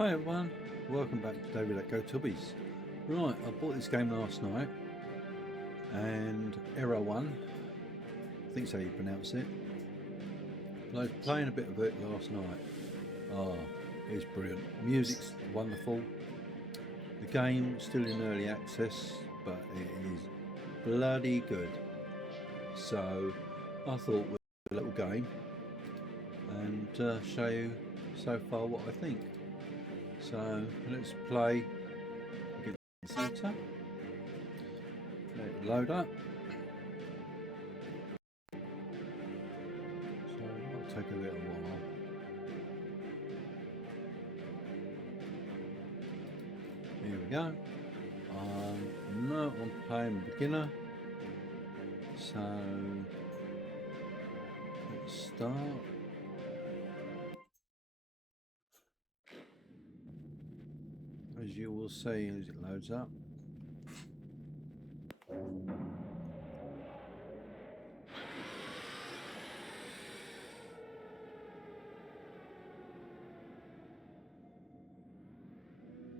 Hi everyone, welcome back to David at Go Tubbies. Right, I bought this game last night and Era 1, I think so you pronounce it. I was playing a bit of it last night. It's brilliant. Music's wonderful. The game still in early access, but it is bloody good. So I thought we'd do a little game and show you so far what I think. So let's play against Center. Let it load up. So it'll take a little while. Here we go. No, I'm playing beginner. So let's start. As you will see as it loads up.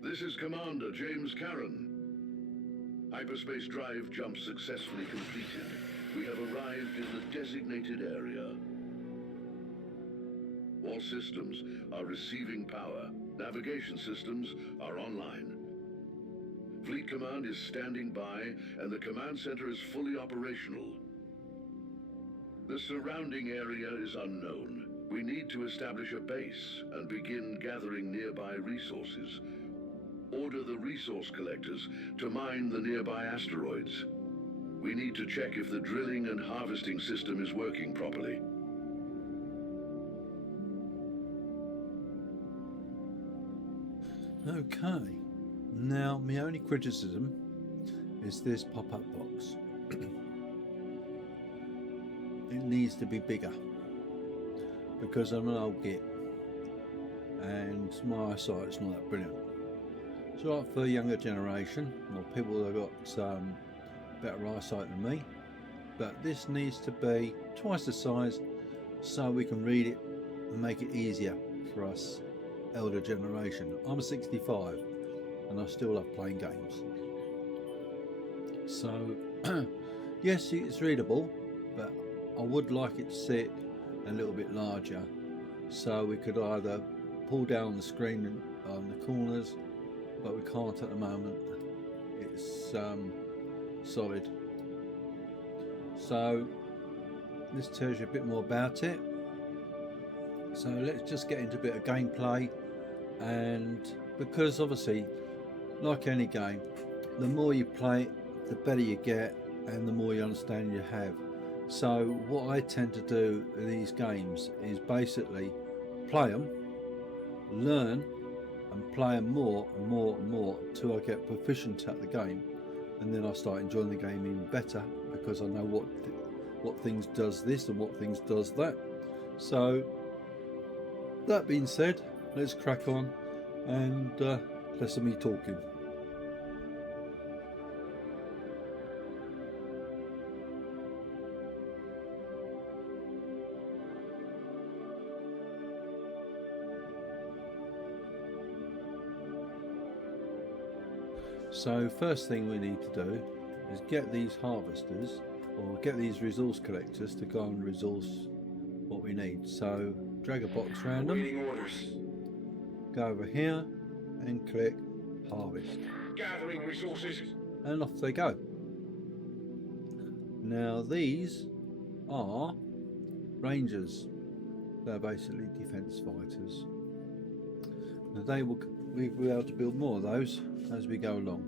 This is Commander James Caron. Hyperspace drive jump successfully completed. We have arrived in the designated area. All systems are receiving power. Navigation systems are online. Fleet Command is standing by, and the command center is fully operational. The surrounding area is unknown. We need to establish a base and begin gathering nearby resources. Order the resource collectors to mine the nearby asteroids. We need to check if the drilling and harvesting system is working properly. Okay, now my only criticism is this pop-up box. It needs to be bigger because I'm an old git and my eyesight's not that brilliant. It's right for the younger generation or people that have got better eyesight than me, but this needs to be twice the size so we can read it and make it easier for us elder generation. I'm 65 and I still love playing games. So yes, it's readable, but I would like it to sit a little bit larger so we could either pull down the screen on the corners, but we can't at the moment. It's solid. So this tells you a bit more about it. So let's just get into a bit of gameplay, and because obviously like any game, the more you play it, the better you get and the more you understand you have. So what I tend to do in these games is basically play them, learn and play them more and more and more until I get proficient at the game, and then I start enjoying the game even better because I know what things does this and what things does that. So that being said, let's crack on and less of me talking. So first thing we need to do is get these harvesters or get these resource collectors to go and resource what we need. So drag a box around them, go over here and click harvest. Gathering resources. And off they go. Now these are rangers. They're basically defense fighters. Now we'll be able to build more of those as we go along.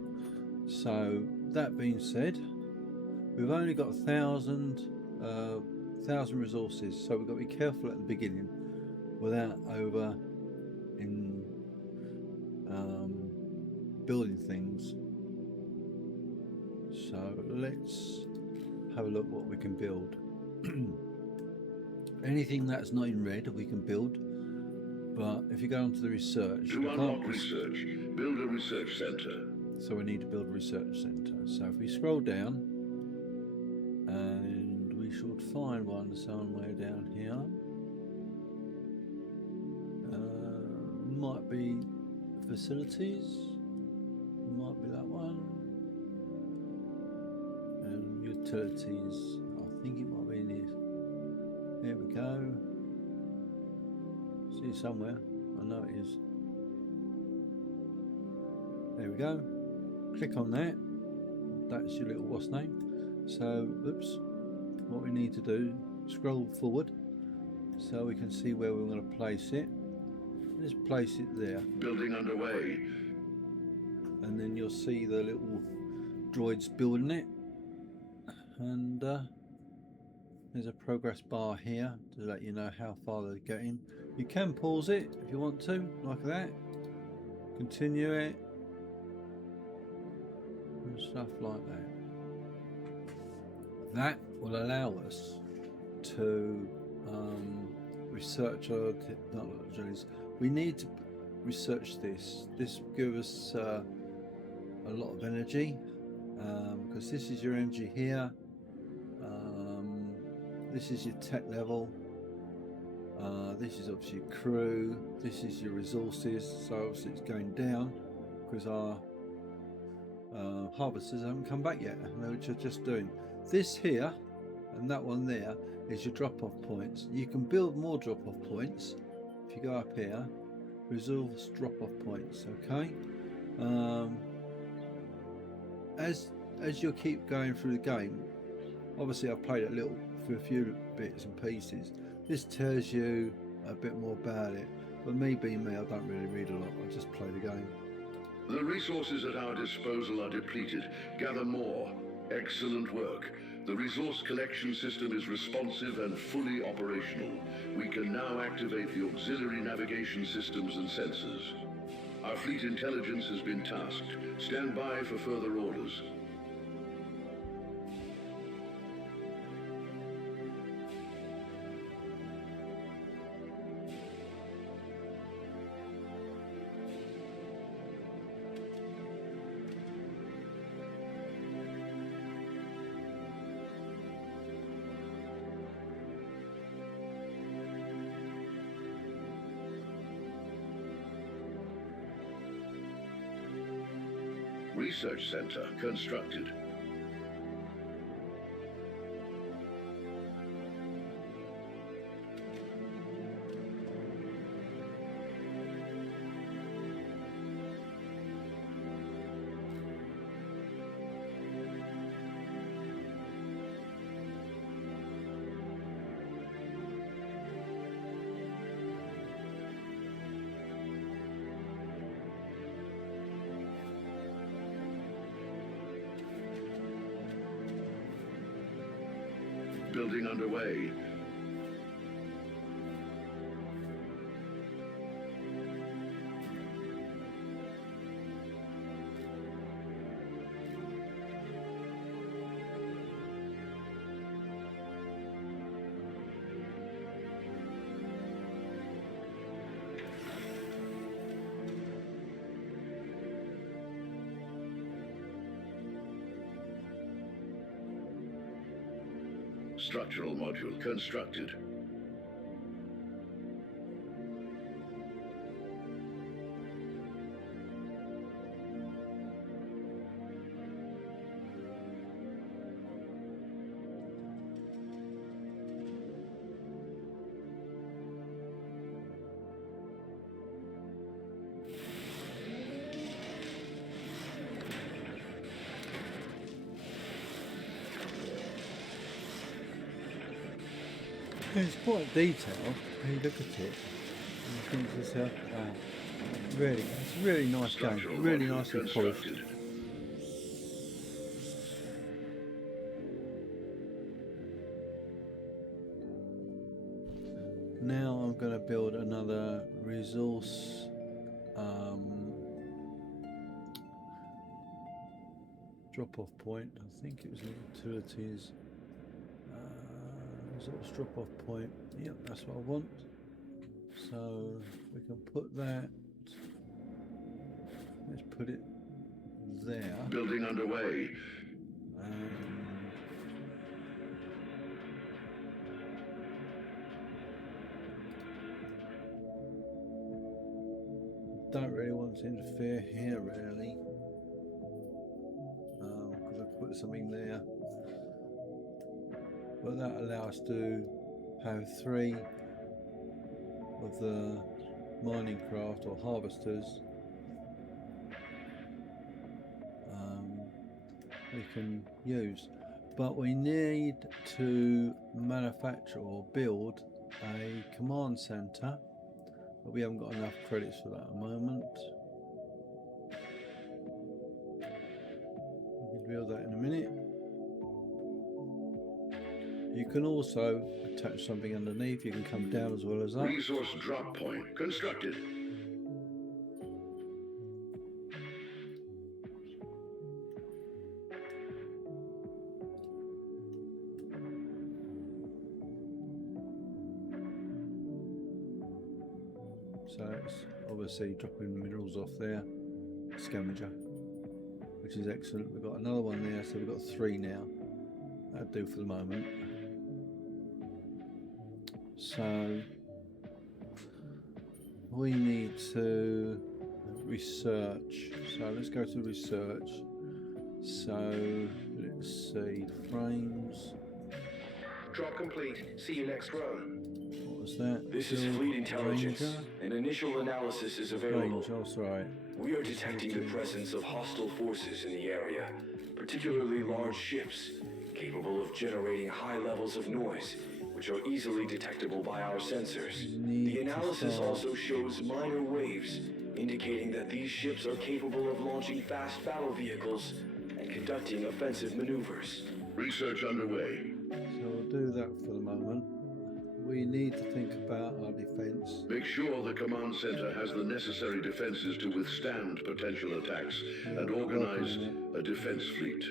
So that being said, we've only got 1,000 resources, so we've got to be careful at the beginning without over in building things. So let's have a look what we can build. Anything that's not in red we can build, but if you go onto the research, To unlock research, build a research center. So we need to build a research center. So if we scroll down, and we should find one somewhere down here. Might be facilities, might be that one, and utilities, I think it might be in here. There we go. See it somewhere, I know it is. There we go. Click on that. That's your little what's name. So, oops. What we need to do, scroll forward so we can see where we're going to place it. Let's place it there. Building underway. And then you'll see the little droids building it. And there's a progress bar here to let you know how far they're getting. You can pause it if you want to, like that. Continue it. And stuff like that. That will allow us to research our technologies. We need to research this. This will give us a lot of energy because this is your energy here. This is your tech level. This is obviously your crew. This is your resources. So obviously it's going down because our harvesters haven't come back yet, which are just doing. This here and that one there is your drop-off points. You can build more drop-off points if you go up here. Resource drop-off points. Okay. As you keep going through the game, obviously I've played it for a few bits and pieces. This tells you a bit more about it. But me being me, I don't really read a lot. I just play the game. The resources at our disposal are depleted. Gather more. Excellent work. The resource collection system is responsive and fully operational. We can now activate the auxiliary navigation systems and sensors. Our fleet intelligence has been tasked. Stand by for further orders. Research center constructed. Building underway. Structural module constructed. It's quite detailed when you look at it. And you think to yourself, wow, really, it's a really nice game, really nicely polished. Now I'm going to build another resource drop-off point. I think it was utilities. Resource drop-off point. Yep, that's what I want. So we can put that. Let's put it there. Building underway. don't really want to interfere here really, because I put something there, but that allows us to have 3 of the mining craft or harvesters we can use, but we need to manufacture or build a command center, but we haven't got enough credits for that at the moment. We can build that in a minute. You can also attach something underneath. You can come down as well as up. Resource drop point constructed. So it's obviously dropping minerals off there. Scavenger, which is excellent. We've got another one there, so we've got 3 now. That'll do for the moment. So we need to research. So let's go to research. So let's see, frames. Drop complete. See you next row. What was that? This is Fleet Intelligence. Ranger? An initial analysis is available. Range, that's right. We are detecting the presence of hostile forces in the area, particularly large ships, capable of generating high levels of noise, which are easily detectable by our sensors. The analysis also shows minor waves, indicating that these ships are capable of launching fast battle vehicles and conducting offensive maneuvers. Research underway. So we'll do that for the moment. We need to think about our defense. Make sure the command center has the necessary defenses to withstand potential attacks and organize a defense fleet.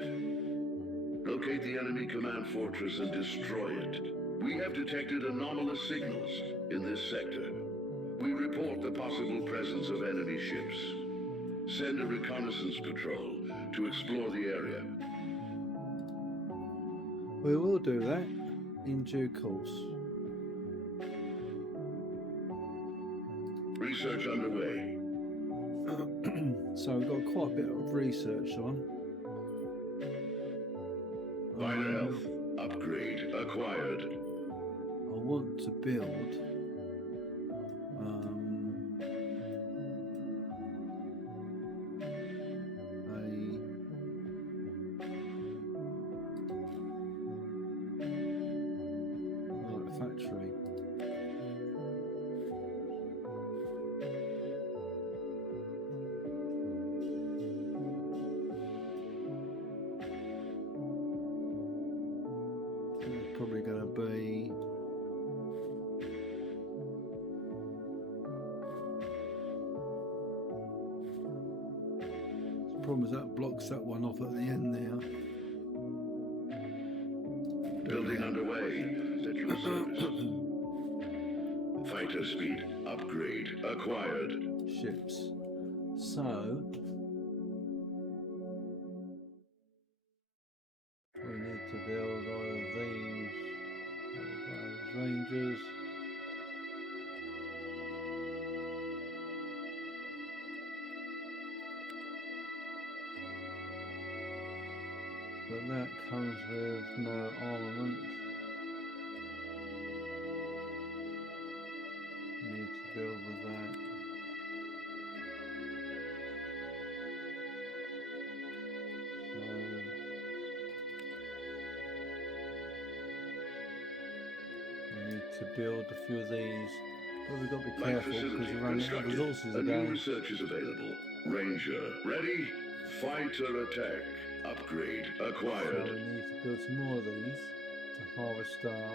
Locate the enemy command fortress and destroy it. We have detected anomalous signals in this sector. We report the possible presence of enemy ships. Send a reconnaissance patrol to explore the area. We will do that in due course. Research underway. So we've got quite a bit of research on. Vital health. Upgrade acquired. I want to build a factory. It's probably going to be the problem is that blocks that one off at the end there. Building underway. At your service. Fighter speed upgrade acquired. Ships. So we need to build all of these Rangers. But that comes with no armament. Need to build with that. So we need to build a few of these. But we've got to be Light careful because facility we're running out of constructed. resources A new again. research is available. Ranger ready. Fighter attack. Upgrade So acquired. we need to build some more of these to harvest our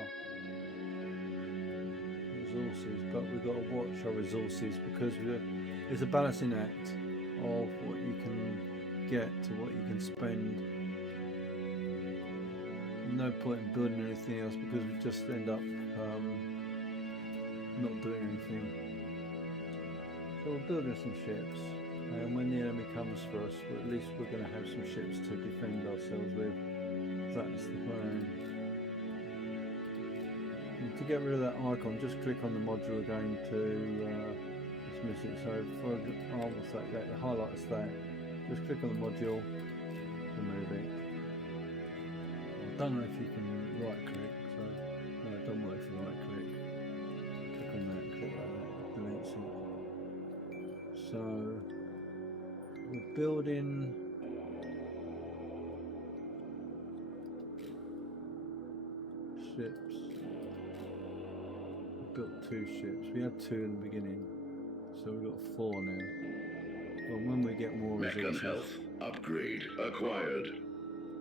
resources, but we've got to watch our resources because it's a balancing act of what you can get to what you can spend. No point in building anything else because we just end up not doing anything. So we're building some ships, and when the enemy comes for us, at least we're going to have some ships to defend ourselves with. That's the plan. And to get rid of that icon, just click on the module again to it's missing. So for what's that? The highlights there. Just click on the module, remove it. I don't know if you can right click, so no, it doesn't work if you right click. Click on that, click like that, deletes it. So we're building ships. We built 2 ships. We had 2 in the beginning, so we've got 4 now. Well, when we get more Mechan resources. health upgrade acquired.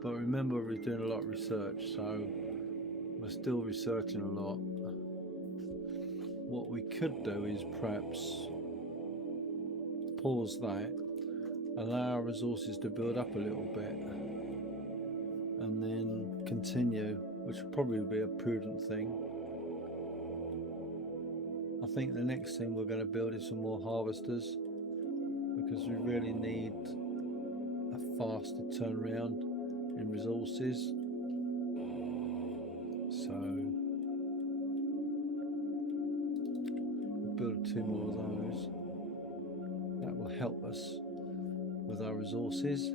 But remember, we're doing a lot of research, so we're still researching a lot. What we could do is perhaps pause that, allow our resources to build up a little bit, and then continue, which would probably be a prudent thing. I think the next thing we're going to build is some more harvesters, because we really need a faster turnaround in resources. So we'll build 2 more of those. That will help us with our resources.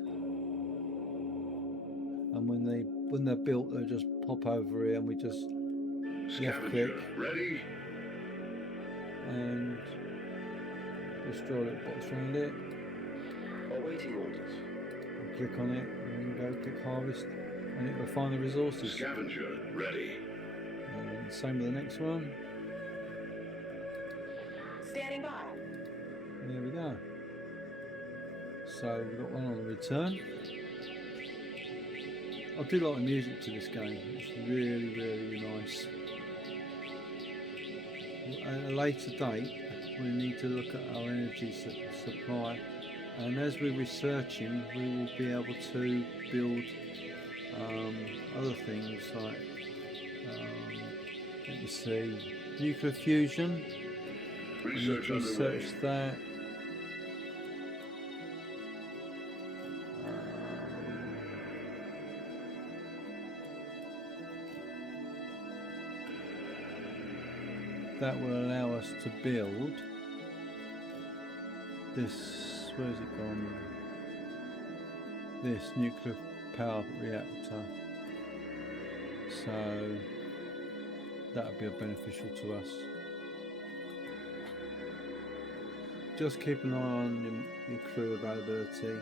And when they're built, they'll just pop over here and we just left click ready and just draw a little box around it. Awaiting orders. And click on it and then go click harvest and it will find the resources. Scavenger ready. And same with the next one. Standing by. There we go. So we've got one on the return. I do like the music to this game. It's really, really nice. At a later date, we need to look at our energy supply, and as we're researching, we will be able to build other things like, let me see, nuclear fusion. Research Research underway. that. That will allow us to build this, where's it gone? This nuclear power reactor. So that would be beneficial to us. Just keep an eye on your crew availability.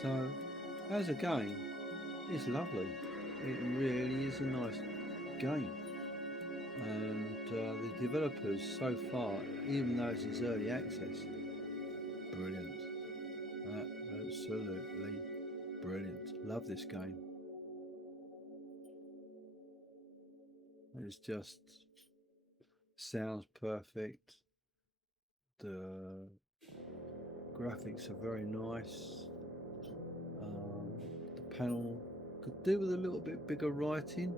So as a game, it's lovely. It really is a nice game, and the developers so far, even though it's in early access, brilliant, absolutely brilliant. Love this game. It's just sounds perfect. The graphics are very nice. The panel could do with a little bit bigger writing,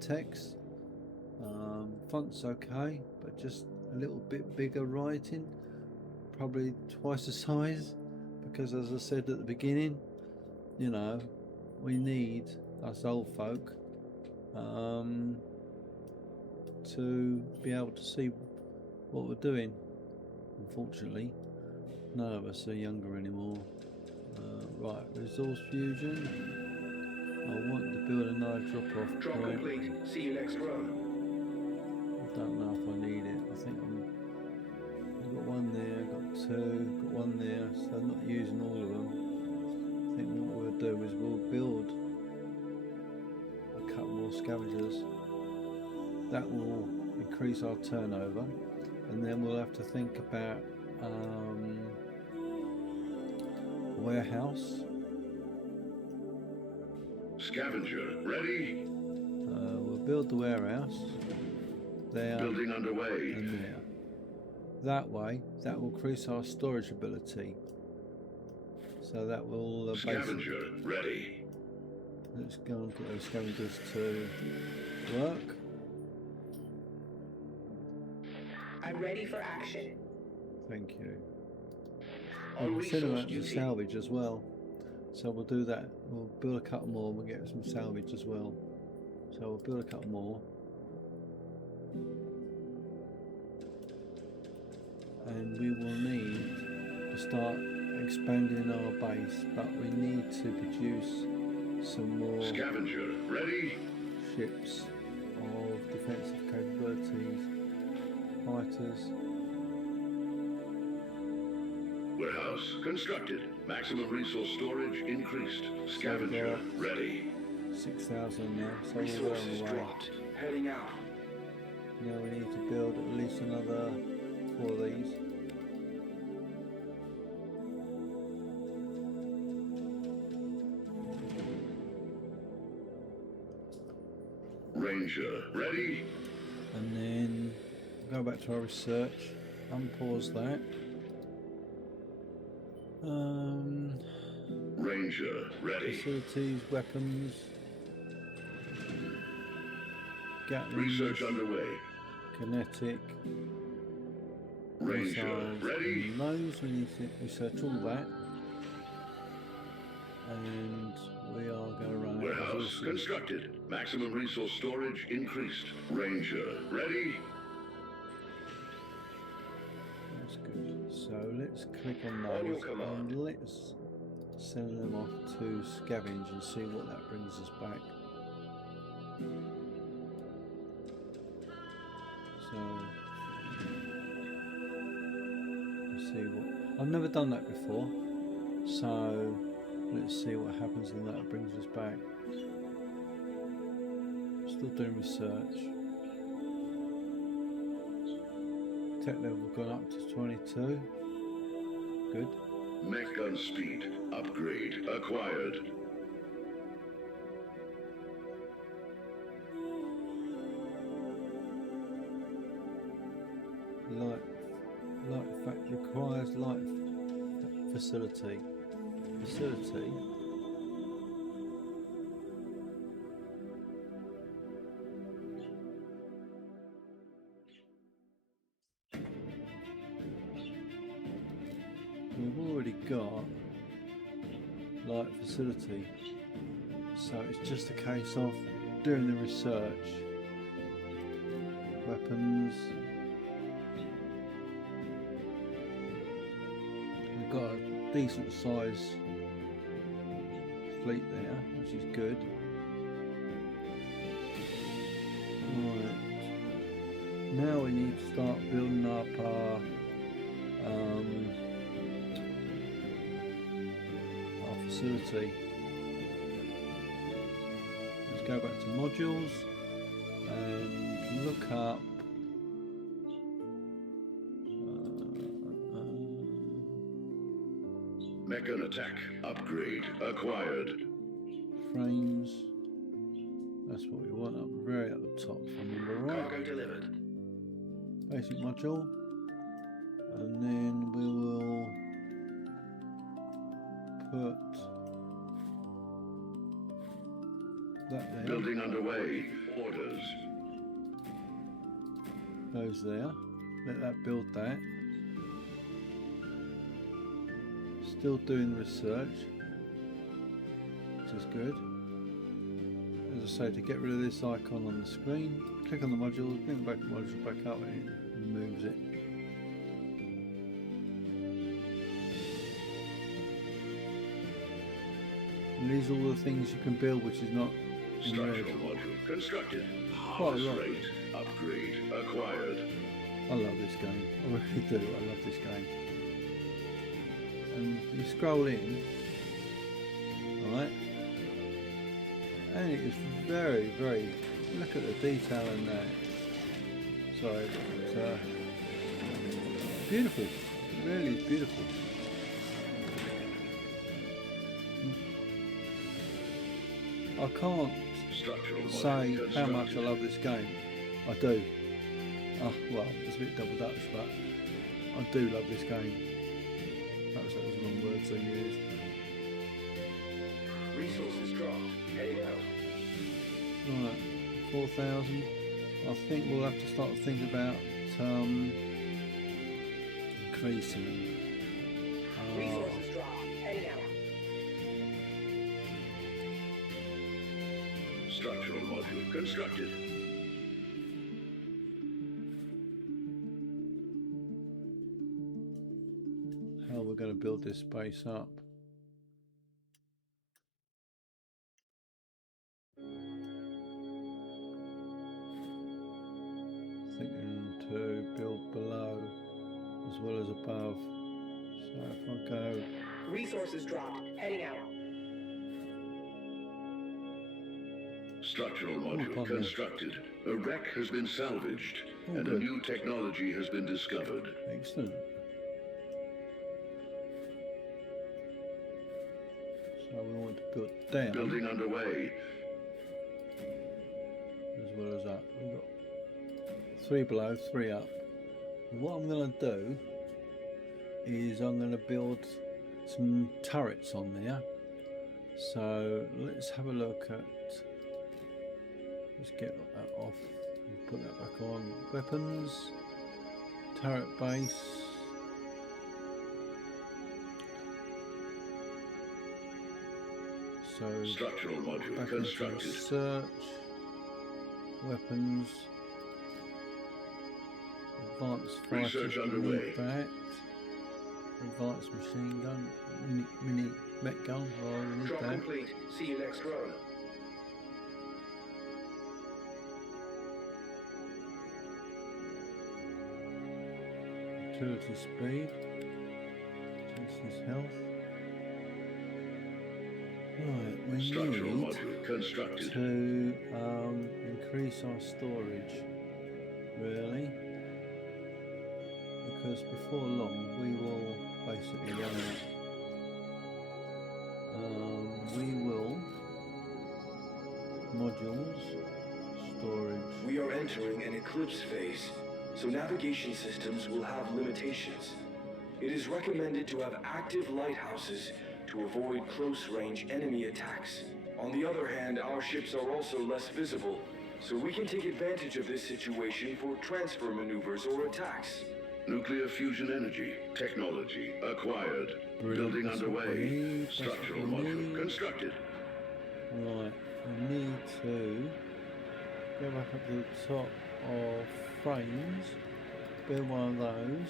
text. Font's okay, but just a little bit bigger writing, probably twice the size, because as I said at the beginning, you know, we need us old folk to be able to see what we're doing. Unfortunately, none of us are younger anymore. Right, resource fusion. I want to build another drop-off Drop point. complete. See you next run. I don't know if I need it. I think I've got one there, I've got 2, got one there, so I'm not using all of them. I think what we'll do is we'll build a couple more scavengers. That will increase our turnover, and then we'll have to think about a warehouse. Scavenger ready. We'll build the warehouse there Building underway. and there. That way, that will increase our storage ability. So that will Scavenger ready. let's go and get those scavengers to work. I'm ready for action. Thank you. On We'll send them resource out to duty. salvage as well. So we'll do that. We'll build a couple more. We'll get some salvage as well. So we'll build a couple more. and we will need to start expanding our base, but we need to produce some more Scavenger, ready? ships of defensive capabilities, fighters. Warehouse constructed. Maximum resource storage increased. Scavenger, ready. 6,000 now, so we're well on Resources the way. dropped. Heading out. Now we need to build at least another 4 of these. Ranger, ready? And then go back to our research, unpause that. Ranger, ready. Facilities, weapons, Gatling, Research underway. kinetic, Ranger, missiles, ready? and those. We need to research all that. And we are going to run out of Warehouse resources. constructed. Maximum resource storage increased. Ranger, ready? That's good. So let's click on On your those command. and let's send them off to scavenge and see what that brings us back. So let's see what I've never done that before. So let's see what happens and that brings us back. Still doing research. Tech level gone up to 22. Good. Mech gun speed. Upgrade acquired. Light requires light facility. Facility. We've already got light facility, so it's just a case of doing the research. Weapons. We've got a decent size fleet there, which is good. Right. Now we need to start building up our facility. Let's go back to modules and look up Mech gun attack. Upgrade acquired. frames. That's what we want up very at the top, if I remember right. Cargo delivered. Basic module, and then we will put that there. Building underway. Orders. Goes there. Let that build that. Still doing research, which is good. As I say, to get rid of this icon on the screen, click on the modules, bring the modules back up, and it moves it. And these are all the things you can build, which is not in red. Structural module constructed. Quite a Harvest lot. rate. Upgrade acquired. I love this game. I really do. I love this game. And you scroll in, alright, and it is very, very. Look at the detail in that. Sorry, it's beautiful. It really is beautiful. I can't Structural module say how much I constructed. love this game. I do. Oh, well, it's a bit double Dutch, but I do love this game. Perhaps that was the wrong words I used. Resources dropped. Heading out. Right, 4,000. I think we'll have to start thinking about increasing. Resources dropped. Heading out. Structural module constructed. how we're going to build this base up. Thinking to build below as well as above. So if I go Resources dropped. Heading out. Structural module pardon me. constructed. A wreck has been salvaged, and a good. new technology has been discovered. Excellent. So we want to build down Building underway. as well as up. We've got 3 below, 3 up. And what I'm going to do is I'm going to build some turrets on there. So let's have a look at. Let's get that off and put that back on. Weapons, turret base. So Structural module back into constructed. search, weapons, advanced Research fighters, we underway. need that. Advanced machine gun, mini mech gun, well, we need Drop that. complete. See you next run. Utility speed, Jason's health. Right, we Structural need module constructed. to increase our storage, really, because before long we will basically run out. We will modules, storage. We are entering an eclipse phase, so navigation systems will have limitations. It is recommended to have active lighthouses to avoid close-range enemy attacks. On the other hand, our ships are also less visible, so we can take advantage of this situation for transfer maneuvers or attacks. Nuclear fusion energy technology acquired. Brilliant, Building that's what we underway. need, that's Structural what we module need. constructed. Right, we need to go back up to the top of frames, build one of those,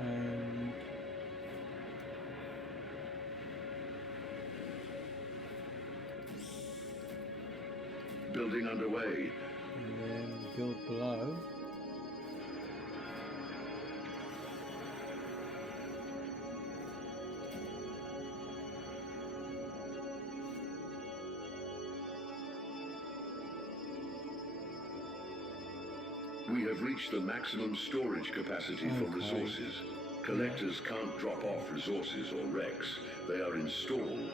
and Building underway. then build below. We have reached the maximum storage capacity for Okay. resources. Collectors can't drop off resources or wrecks. They are installed.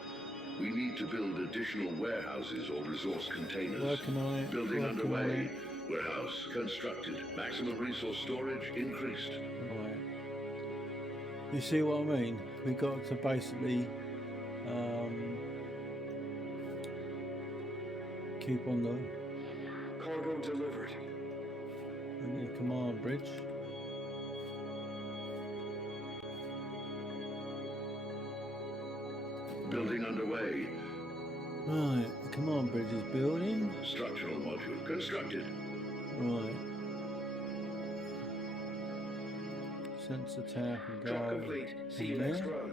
We need to build additional warehouses or resource containers. Working on it, Building working on underway. it. Warehouse constructed. Maximum resource storage increased. Right. You see what I mean? We got to basically keep on the Cargo delivered. command bridge. Building underway. Right, the command bridge is building. Structural module constructed. Right. Sensor tower can go Drop complete. See you in next there. run.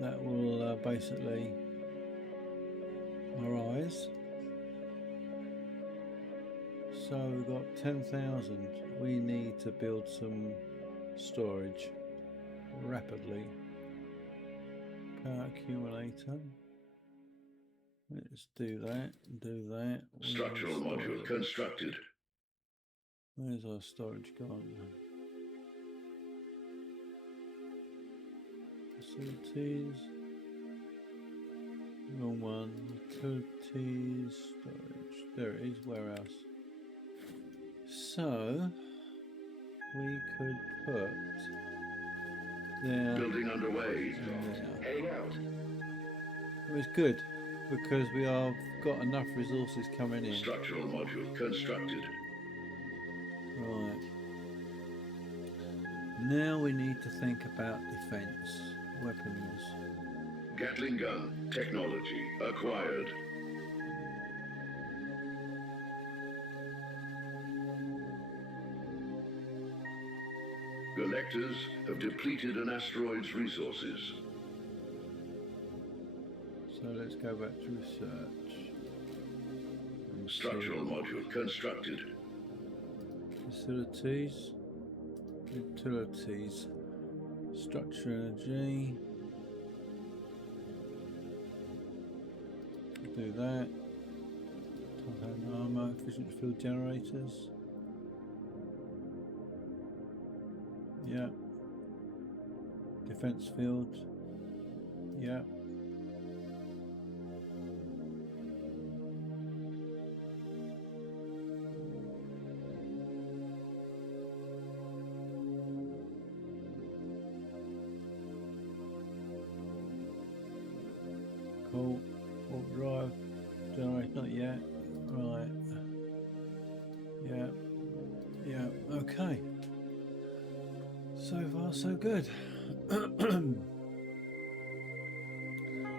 That will basically arise. So we've got 10,000. We need to build some storage rapidly. Power accumulator. Let's do that. Do that. Where's our Structural module storage? constructed. Where's our storage gone? Facilities. Wrong one. Utilities. Storage. There it is. Warehouse. So we could put there Building underway. and there. Heading out. It was good because we have got enough resources coming in. Structural module constructed. Right. Now we need to think about defense. Weapons. Gatling gun technology acquired. Collectors have depleted an asteroid's resources. So let's go back to research. And Structural see. module constructed. Facilities. Utilities. Structure energy. Do that. Titanium armor. Efficient field generators. Yeah. Defense field. Yeah. Cool. Warp drive. Generate. Not yet. Right. Yeah. Yeah. Okay. So far, so good.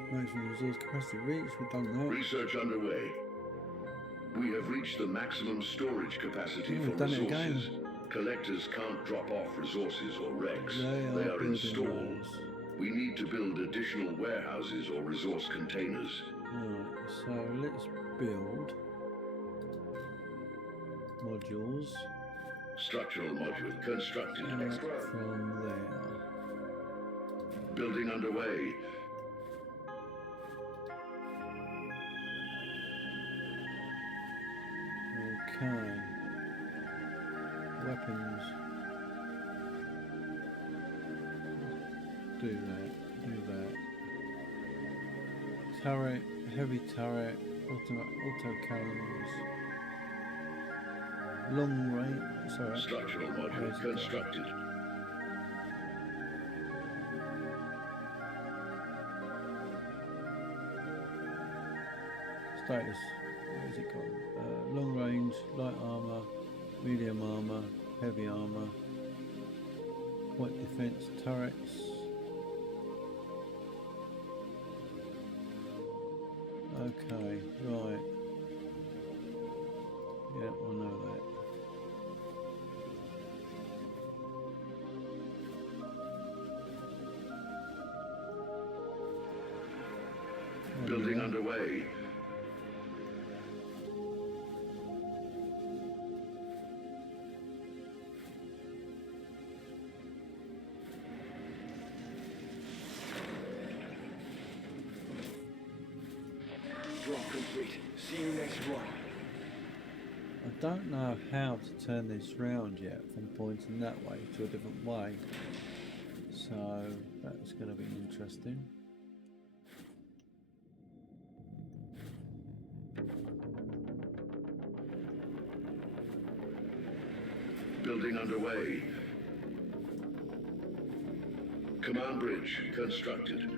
Maximum resource capacity reached. We've done that. Research underway. We have reached the maximum storage capacity Yeah, for we've done it again. resources. Collectors can't drop off resources or wrecks. They are building installed. those. We need to build additional warehouses or resource containers. Right, so let's build modules Structural module constructed. from there. Building underway. Okay. Weapons. Do that. Turret, heavy turret, auto cannons. Long range. Sorry. Structural module Where's it constructed. Status. Where is it gone? Long range, light armor, medium armor, heavy armor, point defense turrets. Okay, right. Yeah, I know that. Building underway. Drop complete. See you next run. I don't know how to turn this round yet from pointing that way to a different way. So that's going to be interesting. Building underway. Command bridge constructed.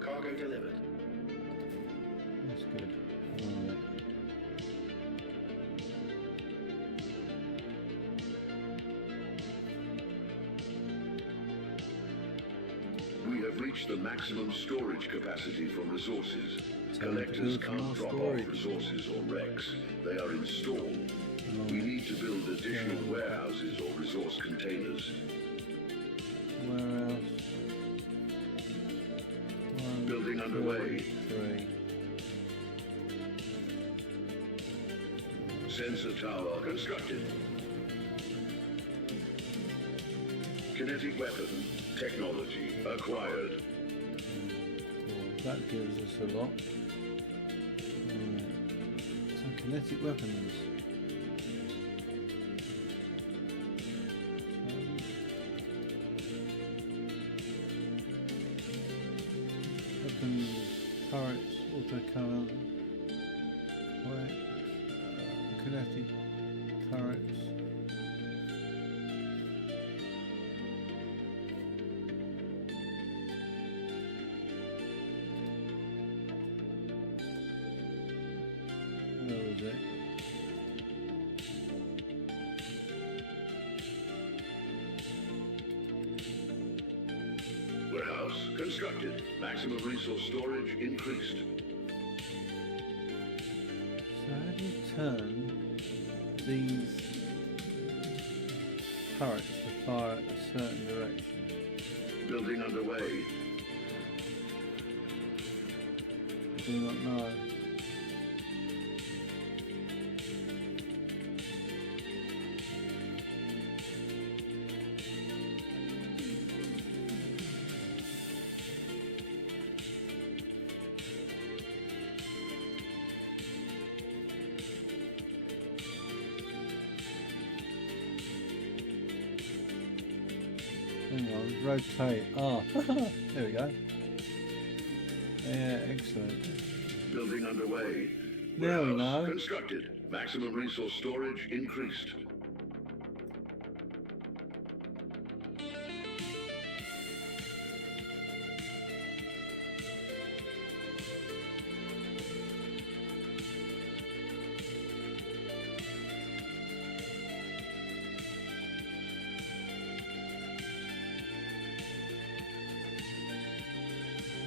Cargo delivered. That's good. Right. We have reached the maximum storage capacity for resources. Time to Collectors build some more can't drop storage. off resources or wrecks. They are installed. We need to build additional warehouses or resource containers. Where else? One, Building underway. 3. Sensor tower constructed. Kinetic weapon technology acquired. 4. That gives us a lot. Right. Some kinetic weapons. Weapons, turrets, autocannon, kinetic turrets. Where was it? Warehouse constructed. Maximum resource storage increased. So how do you turn these turrets to fire at a certain direction. Building underway. I do not know. Hang on, rotate. Ah, there we go. Yeah, excellent. Building underway. Now we Warehouse know. constructed. Maximum resource storage increased.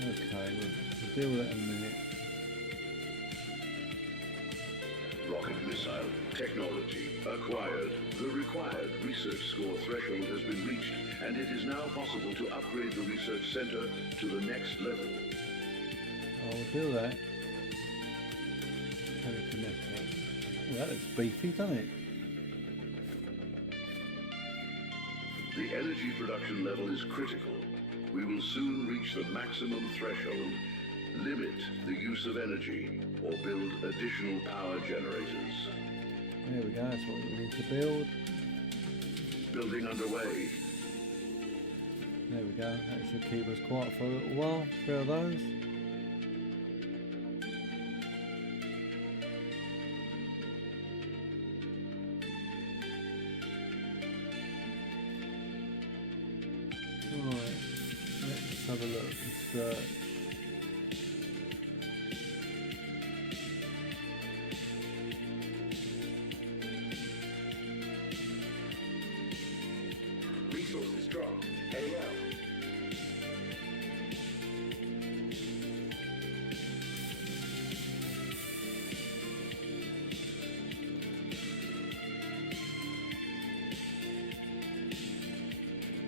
Okay, we'll deal with that in a minute. Rocket missile technology acquired. The required research score threshold has been reached, and it is now possible to upgrade the research center to the next level. I'll do that. Telekinetic. Oh, that looks beefy, doesn't it? The energy production level is critical. We will soon reach the maximum threshold. Limit the use of energy or build additional power generators. There we go, that's what we need to build. Building underway. There we go, that should keep us quiet for a little while. 3 of those. Right, let's have a look and search. Resources dropped. Heading out.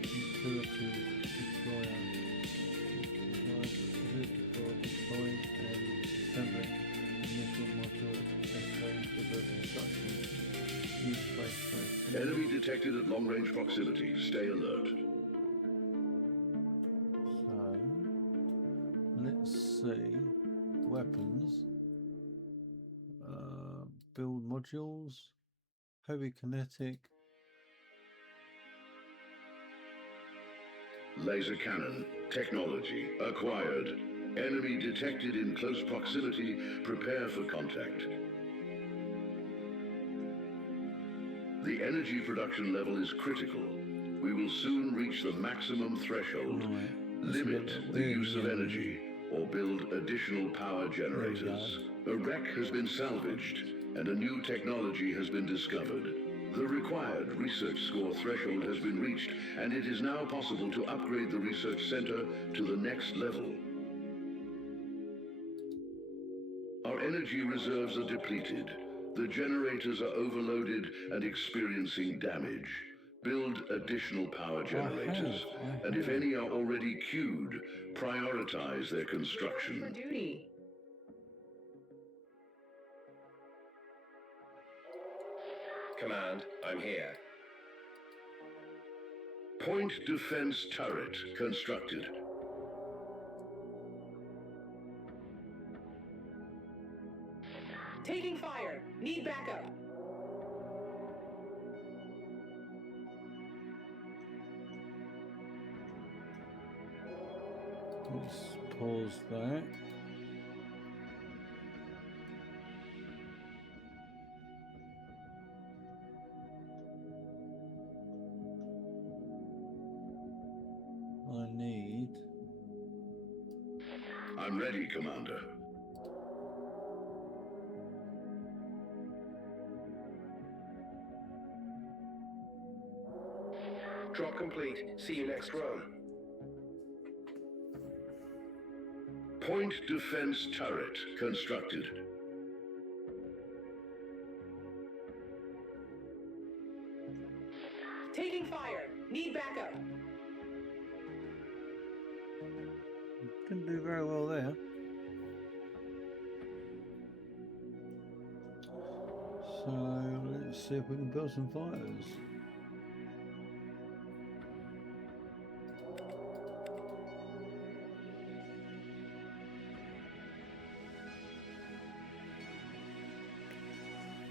Utility destroyer. Deploying and assembling initial module essays for the construction. Use space. Enemy detected at long-range proximity. Stay alert. So, let's see. Weapons. Build modules. Heavy kinetic. Laser cannon technology acquired. Enemy detected in close proximity. Prepare for contact. The energy production level is critical. We will soon reach the maximum threshold. Right. That's a Limit bit the weird, use of isn't it? energy or build additional power generators. A wreck has been salvaged and a new technology has been discovered. The required research score threshold has been reached, and it is now possible to upgrade the research center to the next level. Our energy reserves are depleted. The generators are overloaded and experiencing damage. Build additional power generators, and if any are already queued, prioritize their For construction. duty. Command, I'm here. Point defense turret constructed. Taking fire. Need backup. Let's pause that. I need. I'm ready, Commander. Drop complete. See you next run. Point defense turret constructed. Taking fire. Need backup. Didn't do very well there. So let's see if we can build some fighters.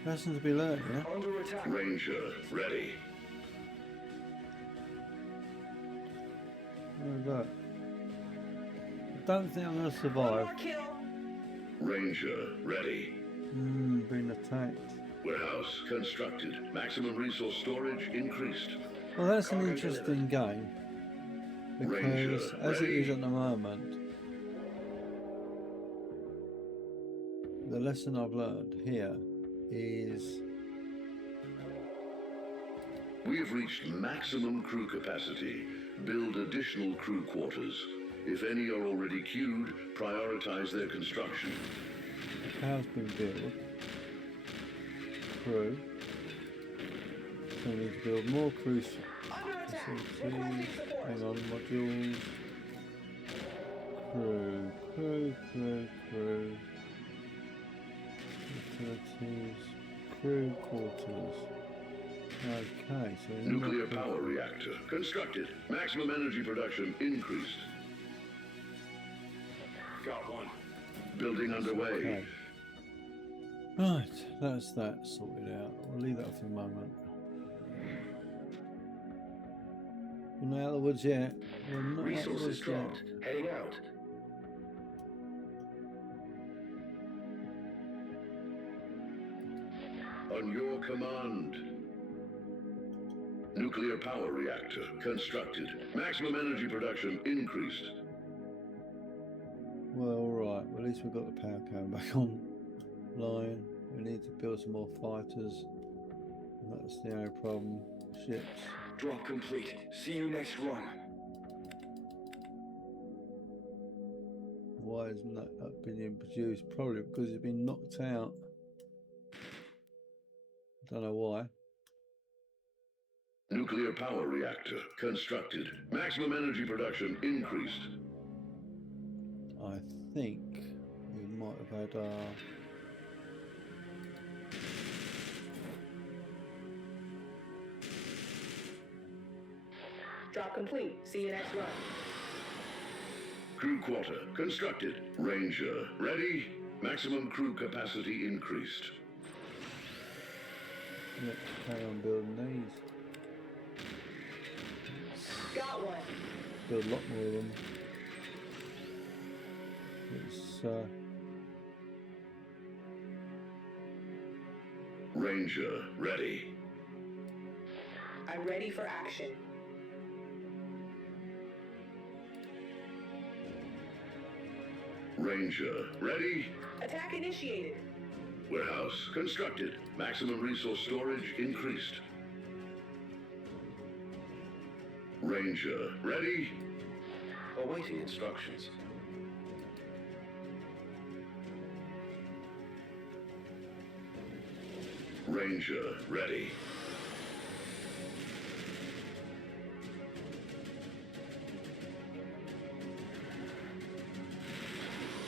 Lessons to be learned, yeah? Under attack. Ranger, ready. Oh, look. I don't think I'm going to One survive. more kill. Ranger, ready. Being attacked. Warehouse constructed. Maximum resource storage increased. Well, that's an interesting game. Because Ranger, as it is ready. at the moment, the lesson I've learned here is We have reached maximum crew capacity. Build additional crew quarters. If any are already queued, prioritize their construction. house been built. Crew. So we need to build more crew Under attack. facilities. Requesting support. Hang on, modules. Crew. Utilities. Crew quarters. Okay, so we need more Nuclear crew- power reactor constructed. Maximum energy production increased. Got one. Building underway. Okay. Right, that's that sorted out. We'll leave that for a moment. We're not out of the woods yet. We're not out of the Resources woods yet. dropped. Heading out. On your command. Nuclear power reactor constructed. Maximum energy production increased. Well, alright. Well, at least we've got the power coming back online. We need to build some more fighters. That's the only problem. Ships. Drop complete. See you next run. Why isn't that being produced? Probably because it's been knocked out. Don't know why. Nuclear power reactor constructed. Maximum energy production increased. I think we might have had our Drop complete. See you next run. Crew quarter constructed. Ranger ready. Maximum crew capacity increased. let's carry on building these. Got one. Build a lot more of them. It's Ranger ready. I'm ready for action. Ranger ready. Attack initiated. Warehouse constructed. Maximum resource storage increased. Ranger ready. Awaiting instructions. Ranger ready.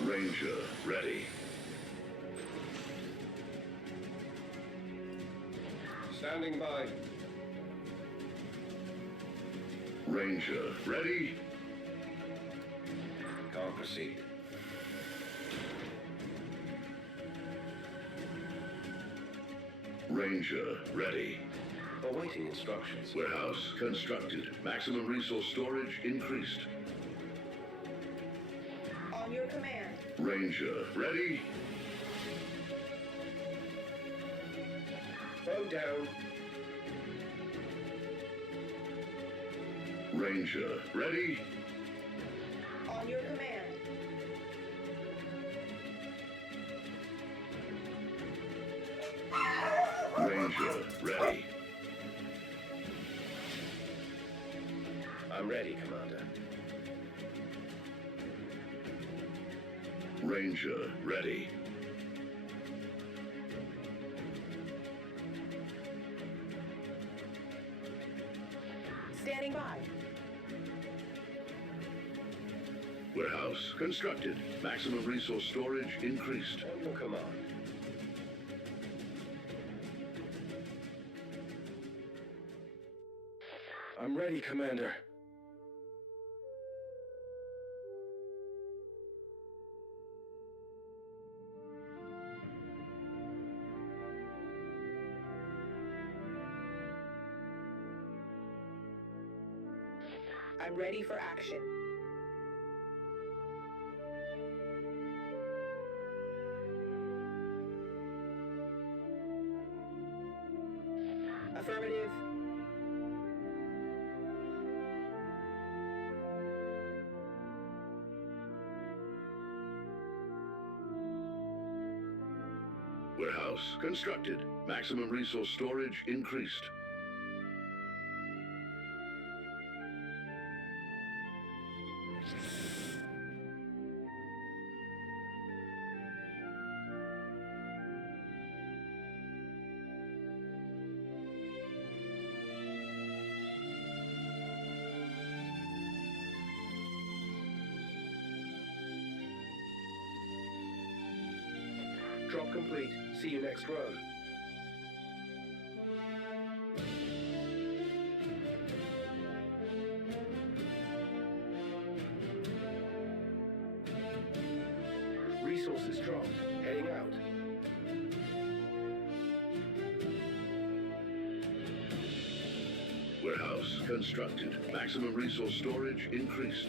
Ranger ready. Standing by. Ranger ready. Can't proceed. Ranger ready. Awaiting instructions. Warehouse constructed. Maximum resource storage increased. On your command. Ranger ready. Bow down. Ranger ready. On your command. Ranger ready. I'm ready, Commander. Ranger ready. Standing by. Warehouse constructed. Maximum resource storage increased. On your command. I'm ready, Commander. I'm ready for action. Affirmative. Warehouse constructed. Maximum resource storage increased. Drop complete. See you next run. Resources dropped. Heading out. Warehouse constructed. Maximum resource storage increased.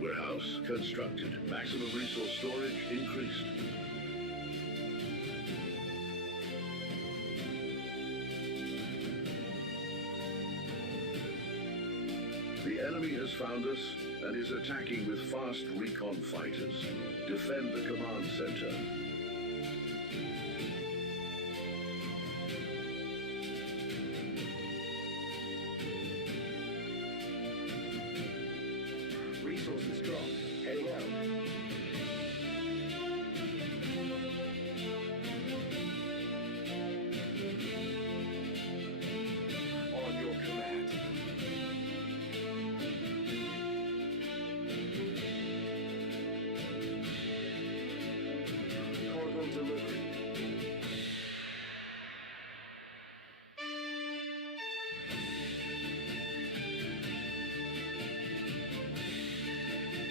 Warehouse constructed. Maximum resource storage increased. The enemy has found us and is attacking with fast recon fighters. Defend the command center. Resources dropped. Heading out. On your command. Cargo delivery.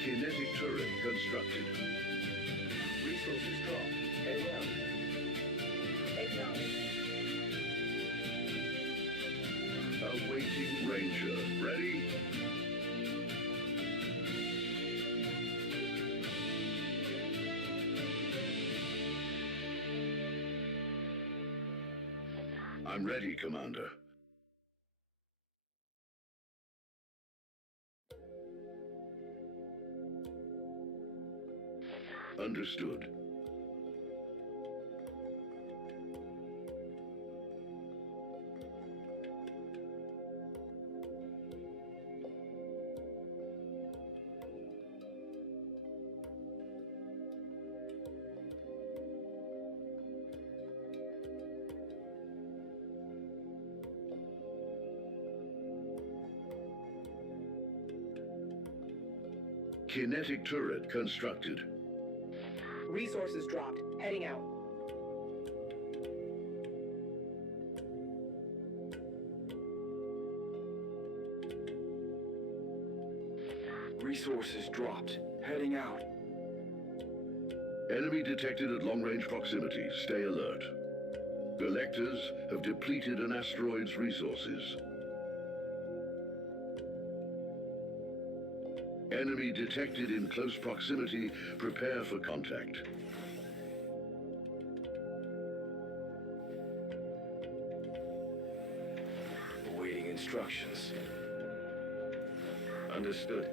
Kinetic turret constructed. Resources dropped. Heading out. Acknowledged. Awaiting Ranger. Ready? I'm ready, Commander. Understood. Kinetic turret constructed. Resources dropped. Heading out. Resources dropped. Heading out. Enemy detected at long-range proximity. Stay alert. Collectors have depleted an asteroid's resources. Enemy detected in close proximity. Prepare for contact. Awaiting instructions. Understood.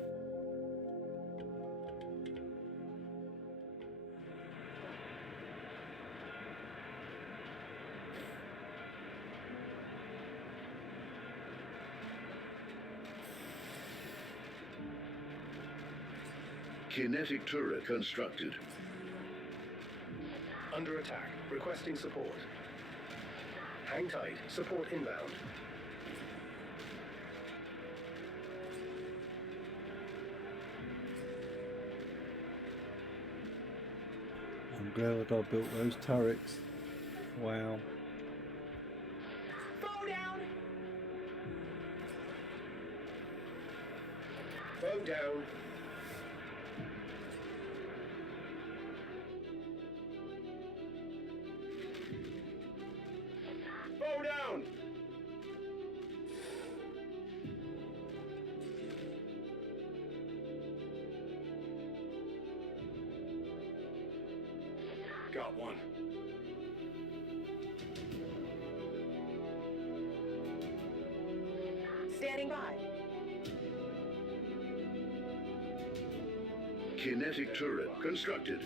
Kinetic turret constructed. Under attack. Requesting support. Hang tight. Support inbound. I'm glad I built those turrets. Wow. Foe down! Foe down. Foe down! Got one. Standing by. Kinetic turret constructed.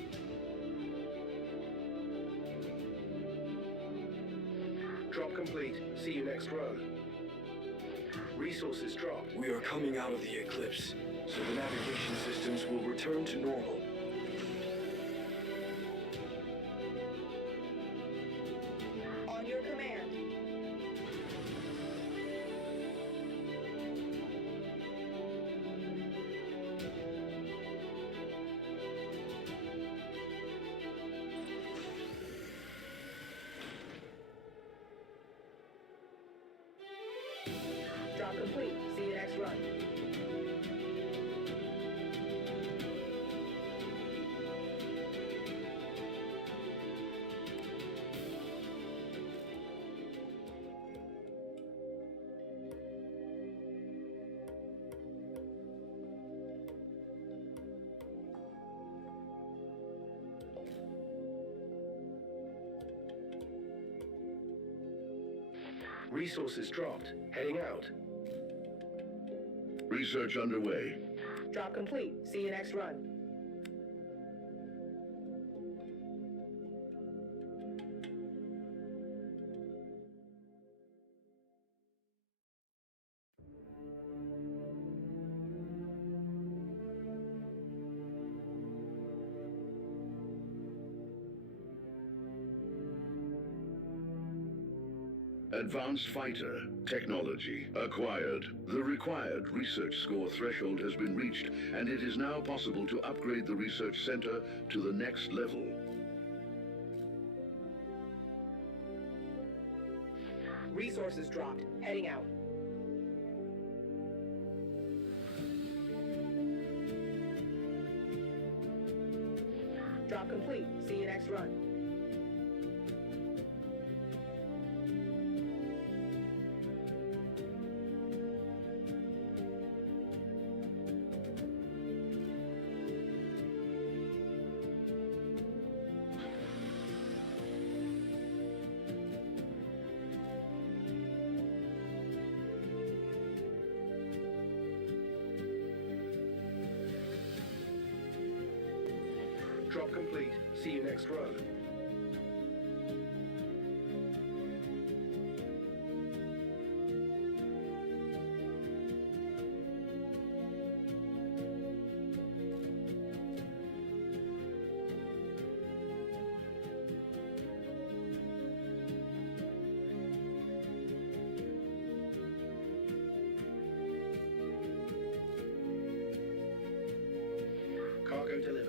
Drop complete. See you next run. Resources dropped. We are coming out of the eclipse, so the navigation systems will return to normal. On your command. Drop complete. See you next run. Resources dropped. Heading out. Research underway. Drop complete. See you next run. Advanced fighter technology acquired. The required research score threshold has been reached, and it is now possible to upgrade the research center to the next level. Resources dropped. Heading out. Drop complete. See you next run. Drop complete. See you next run. Cargo delivered.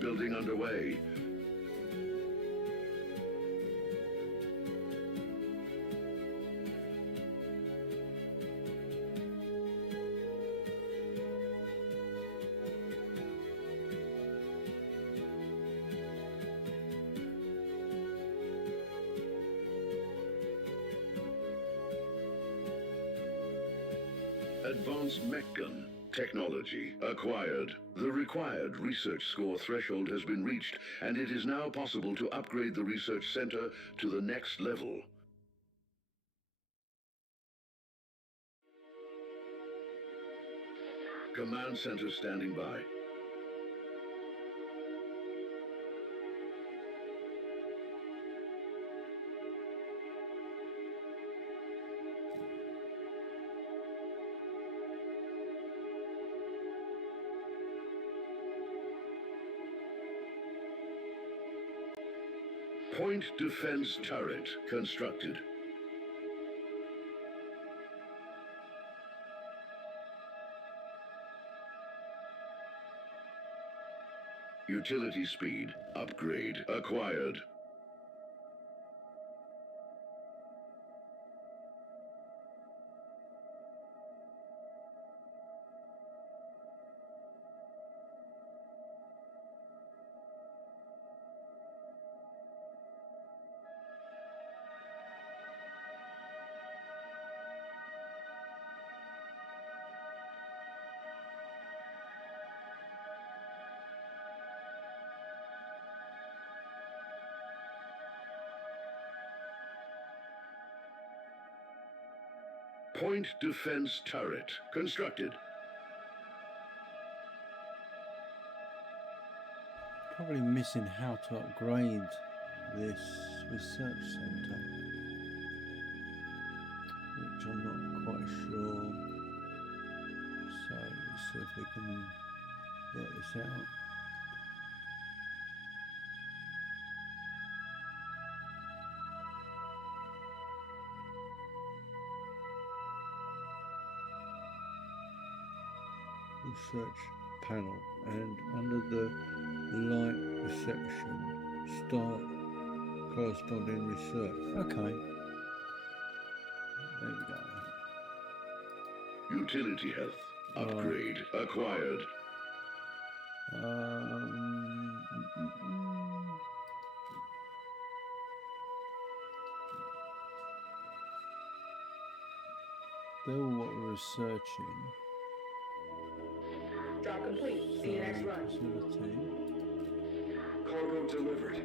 building underway. Advanced mech gun technology acquired. The required research score threshold has been reached, and it is now possible to upgrade the research center to the next level. Command center standing by. Point defense turret constructed. Utility speed upgrade acquired. Point defense turret constructed. Probably missing how to upgrade this research centre, which I'm not quite sure. So let's see if we can work this out. Research panel, and under the light reception, start corresponding research. Okay, there we go. Utility health upgrade acquired. Um, They're all what we're researching. Drop complete. See you next run. Facility. Cargo delivered.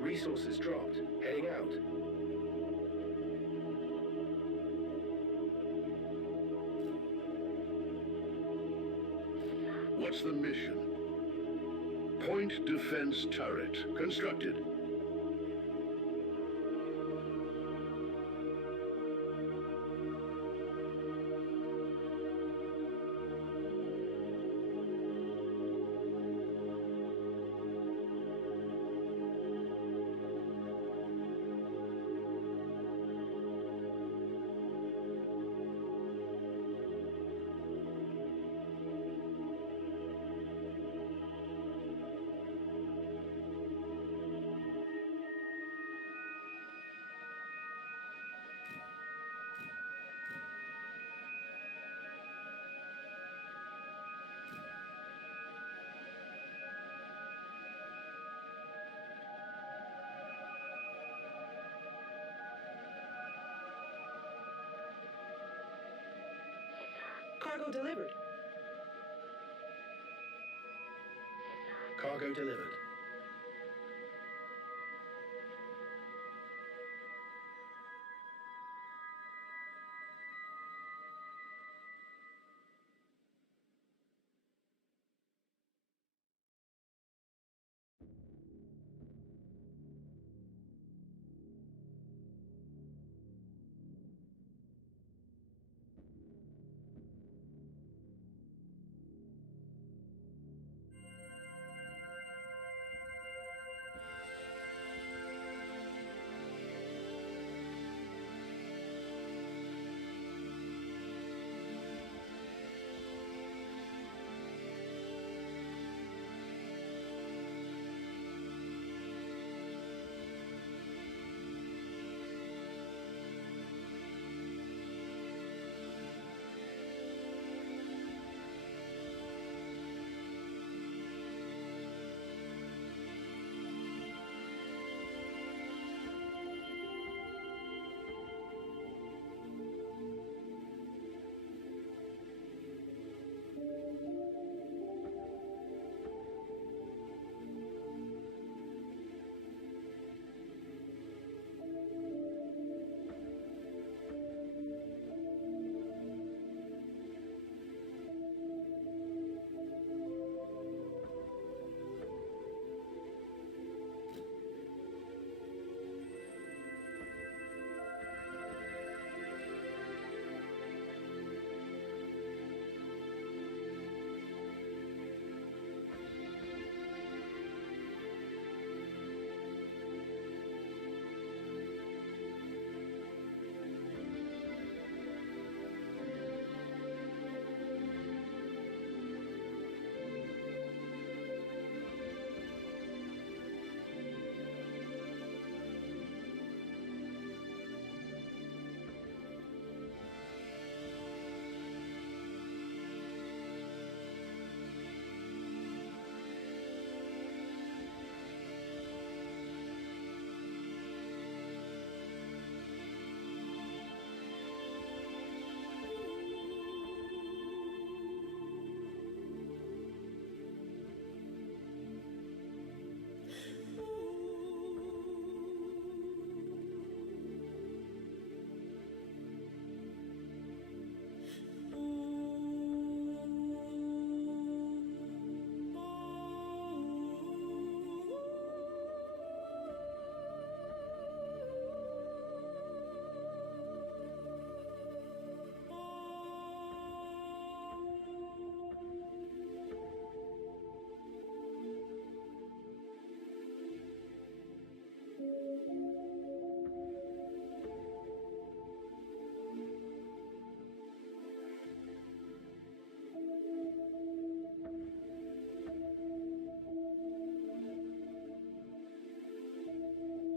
Resources dropped. Heading out. What's the mission? Point defense turret constructed. Cargo delivered. Cargo delivered.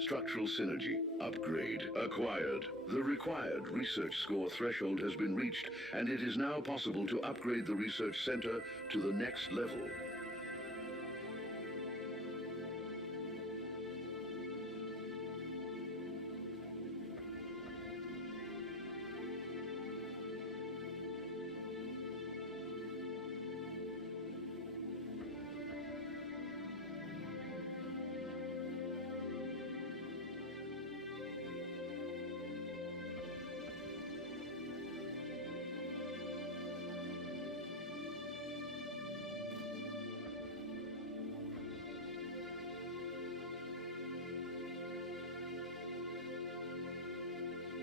Structural synergy. Upgrade. Acquired. The required research score threshold has been reached, and it is now possible to upgrade the research center to the next level.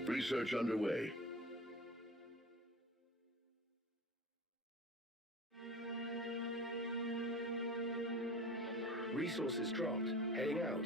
Research underway. Resources dropped. Heading out.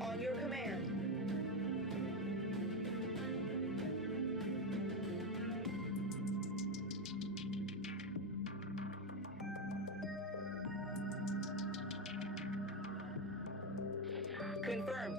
On your command. Confirmed.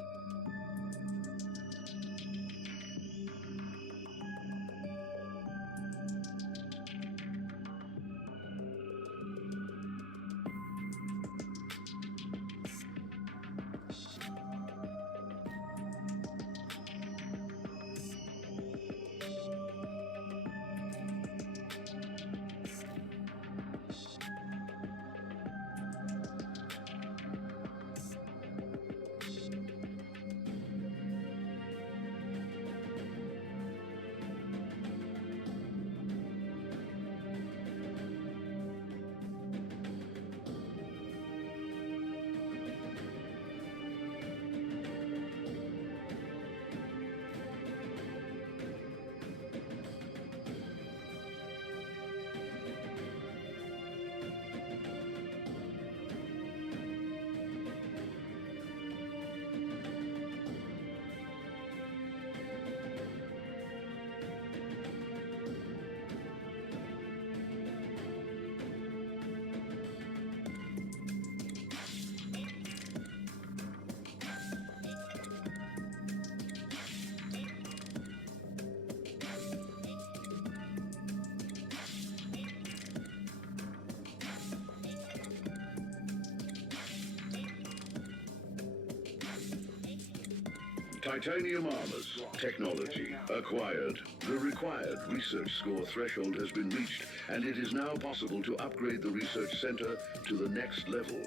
Titanium armors. Technology. Acquired. The required research score threshold has been reached, and it is now possible to upgrade the research center to the next level.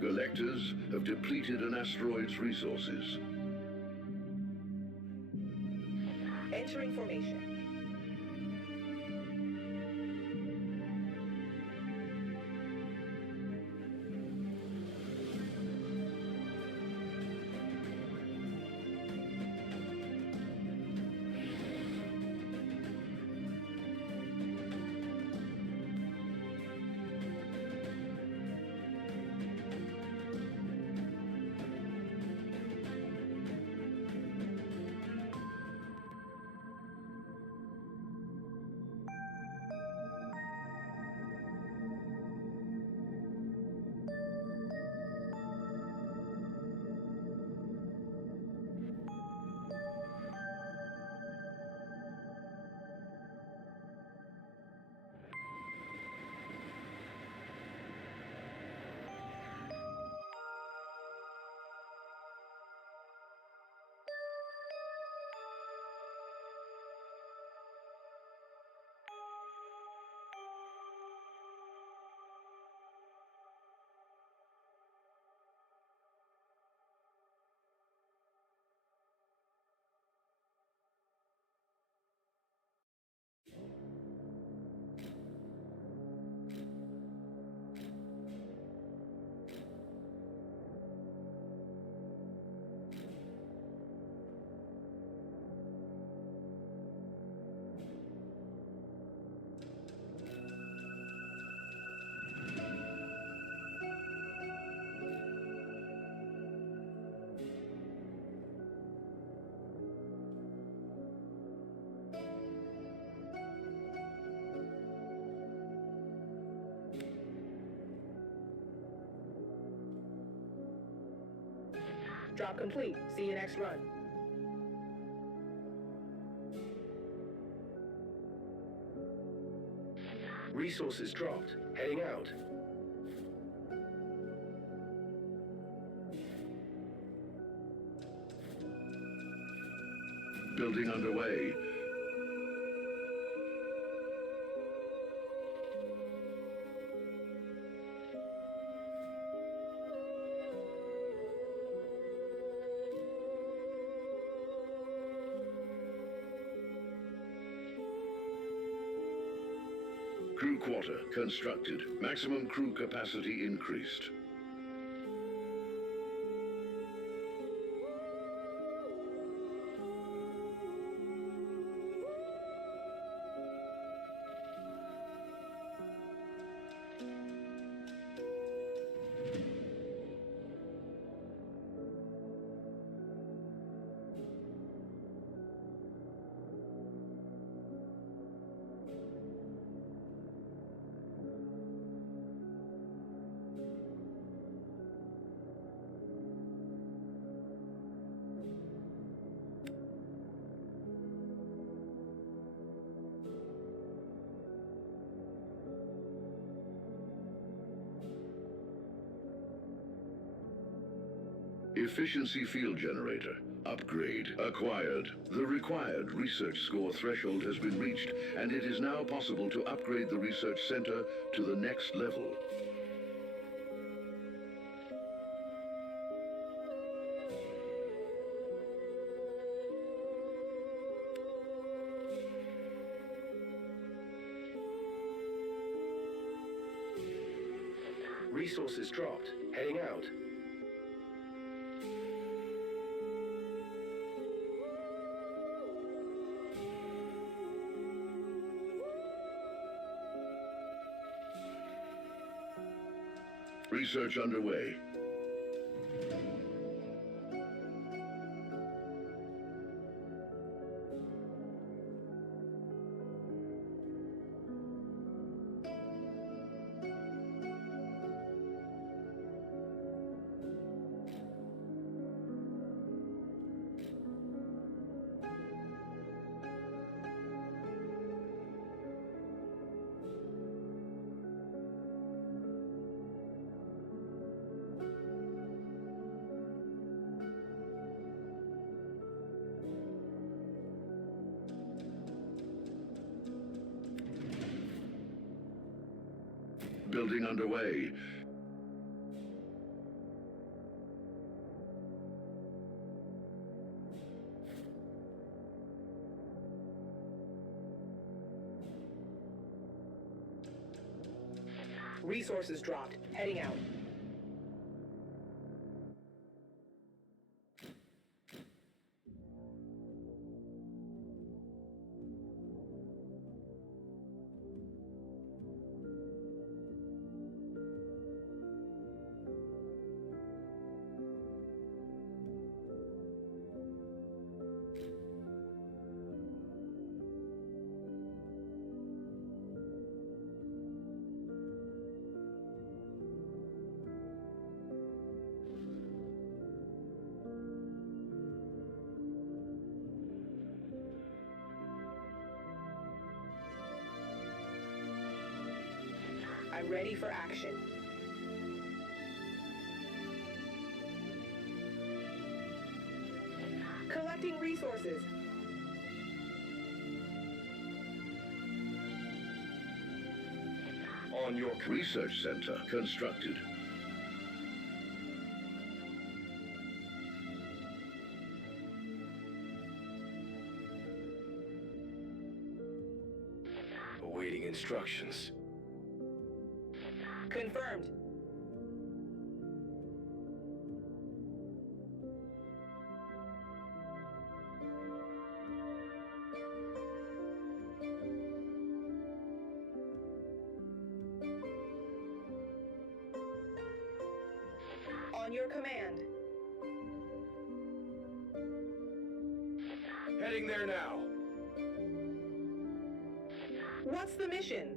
Collectors have depleted an asteroid's resources. Entering formation. Drop complete. See you next run. Resources dropped. Heading out. Building underway. Crew quarter constructed. Maximum crew capacity increased. Efficiency field generator. Upgrade acquired. The required research score threshold has been reached, and it is now possible to upgrade the research center to the next level. Resources dropped. Heading out. Research underway. Building underway. Resources dropped. Heading out. I'm ready for action. Collecting resources. On your Research center constructed. Awaiting instructions. Confirmed. On your command. heading there now. What's the mission?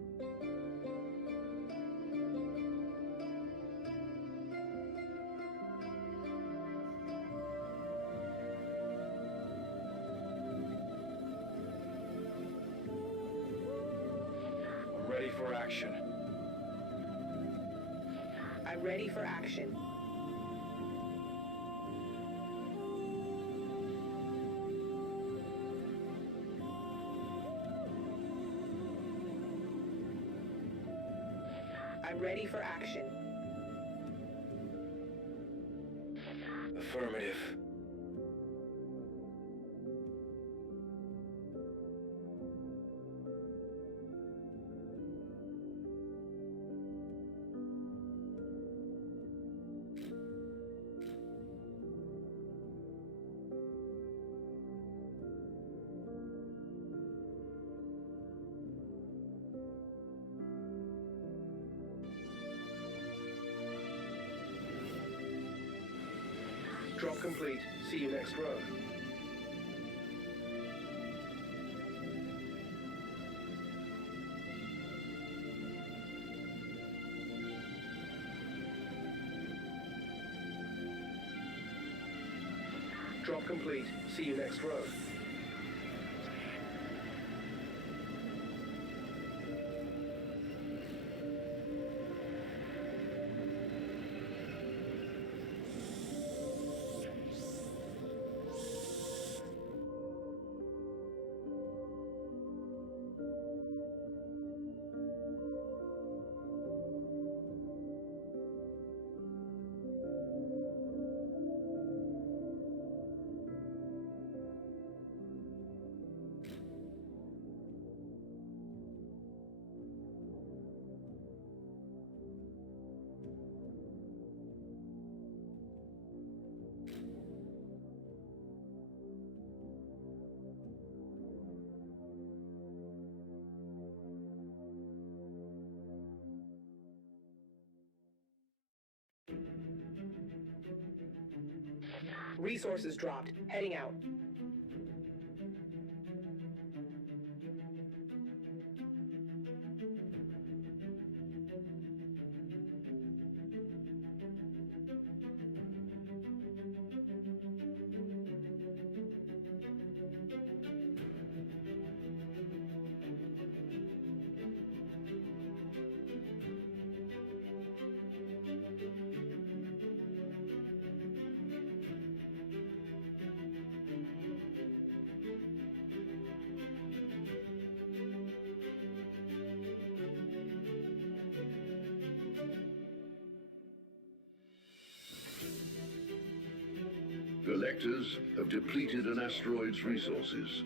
action. I'm ready for action. I'm ready for action. Affirmative. Drop complete. See you next row. Drop complete. See you next row. Resources dropped. Heading out. Collectors have depleted an asteroid's resources.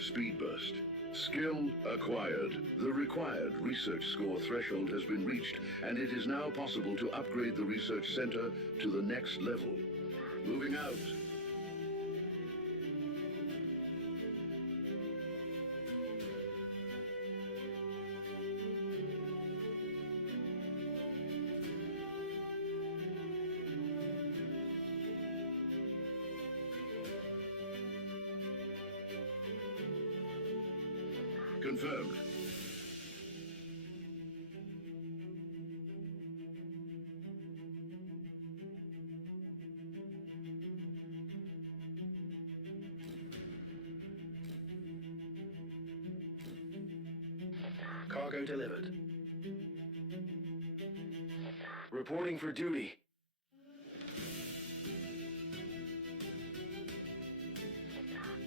Speed burst. Skill acquired. The required research score threshold has been reached, and it is now possible to upgrade the research center to the next level. Moving out. Confirmed. Cargo delivered. Reporting for duty.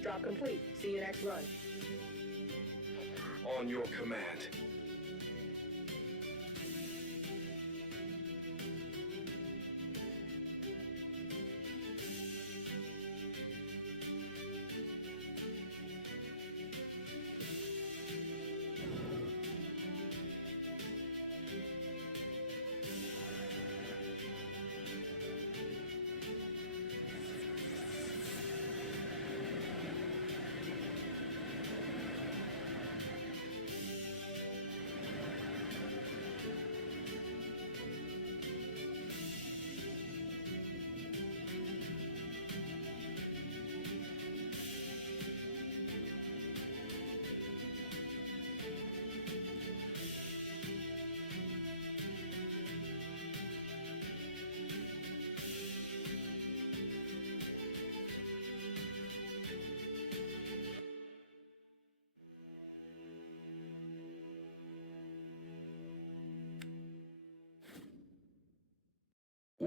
Drop complete. See you next run. On your command.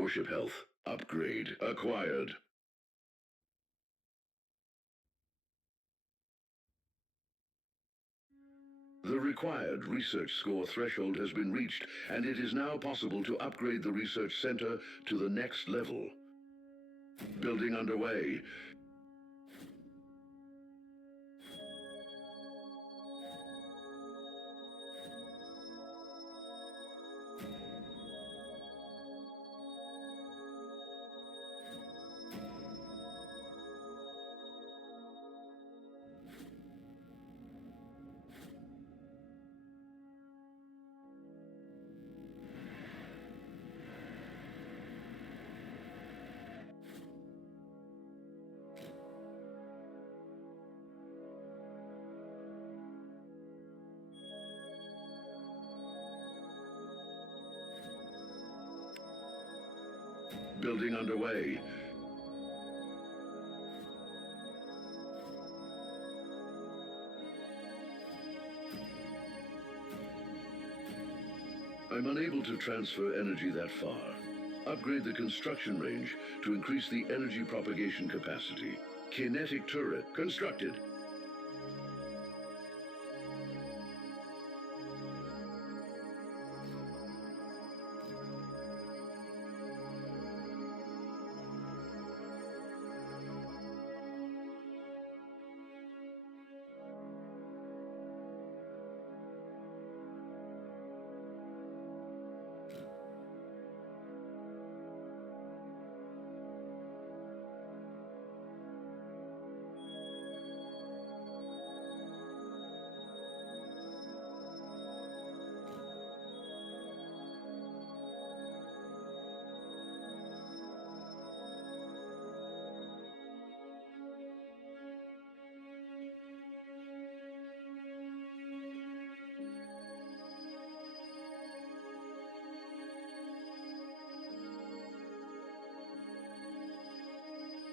Warship health. Upgrade acquired. The required research score threshold has been reached, and it is now possible to upgrade the research center to the next level. Building underway. Building underway. I'm unable to transfer energy that far. Upgrade the construction range to increase the energy propagation capacity. Kinetic turret constructed.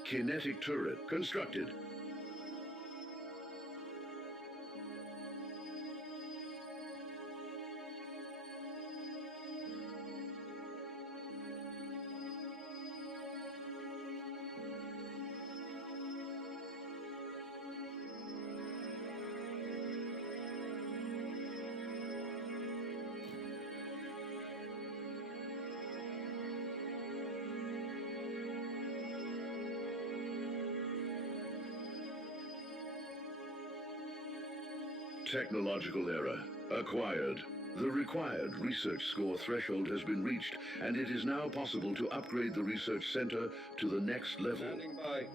Kinetic turret constructed. Technological error acquired. The required research score threshold has been reached, and it is now possible to upgrade the research center to the next level. Standing by.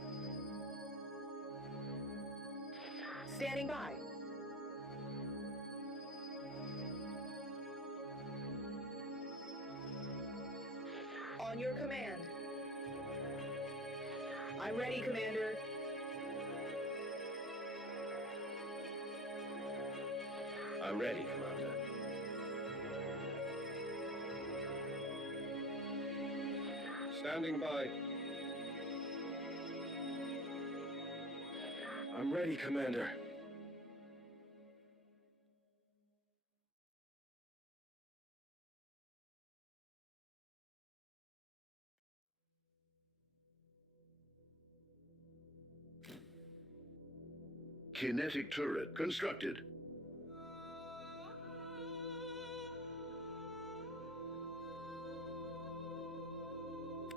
Standing by. On your command. I'm ready, Commander. I'm ready, Commander. Standing by. I'm ready, Commander. Kinetic turret constructed.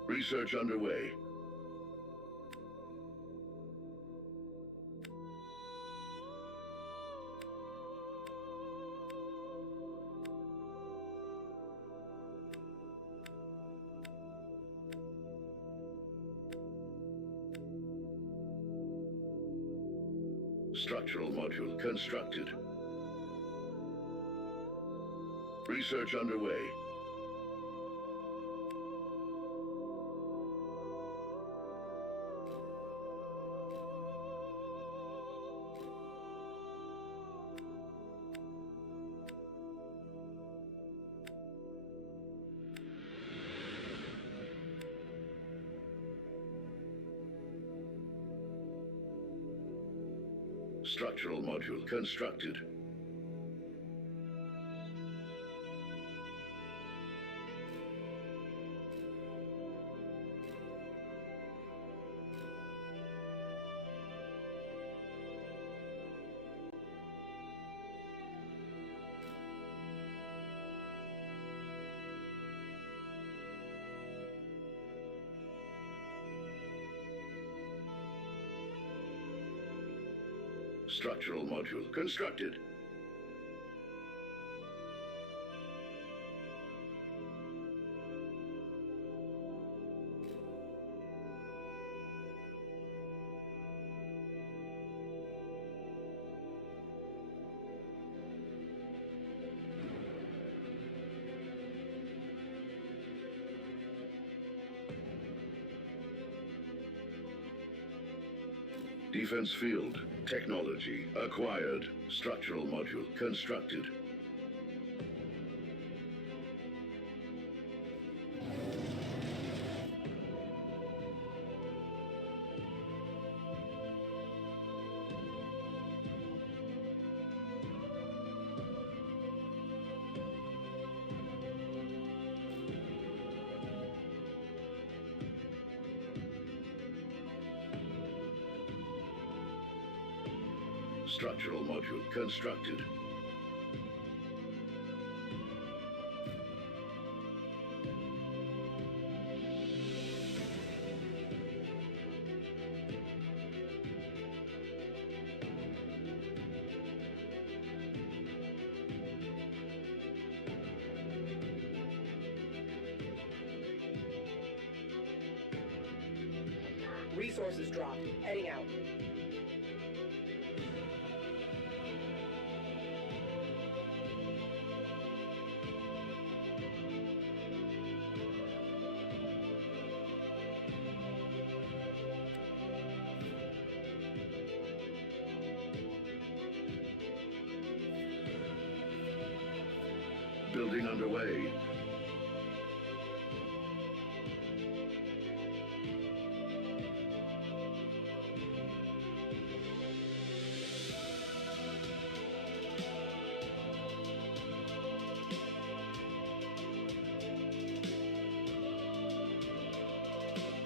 Research underway. Structural module constructed. Research underway. Structural module constructed. Structural module constructed. Defense field. Technology acquired. Structural module constructed. Structural module constructed. Resources dropped. Heading out. Building underway.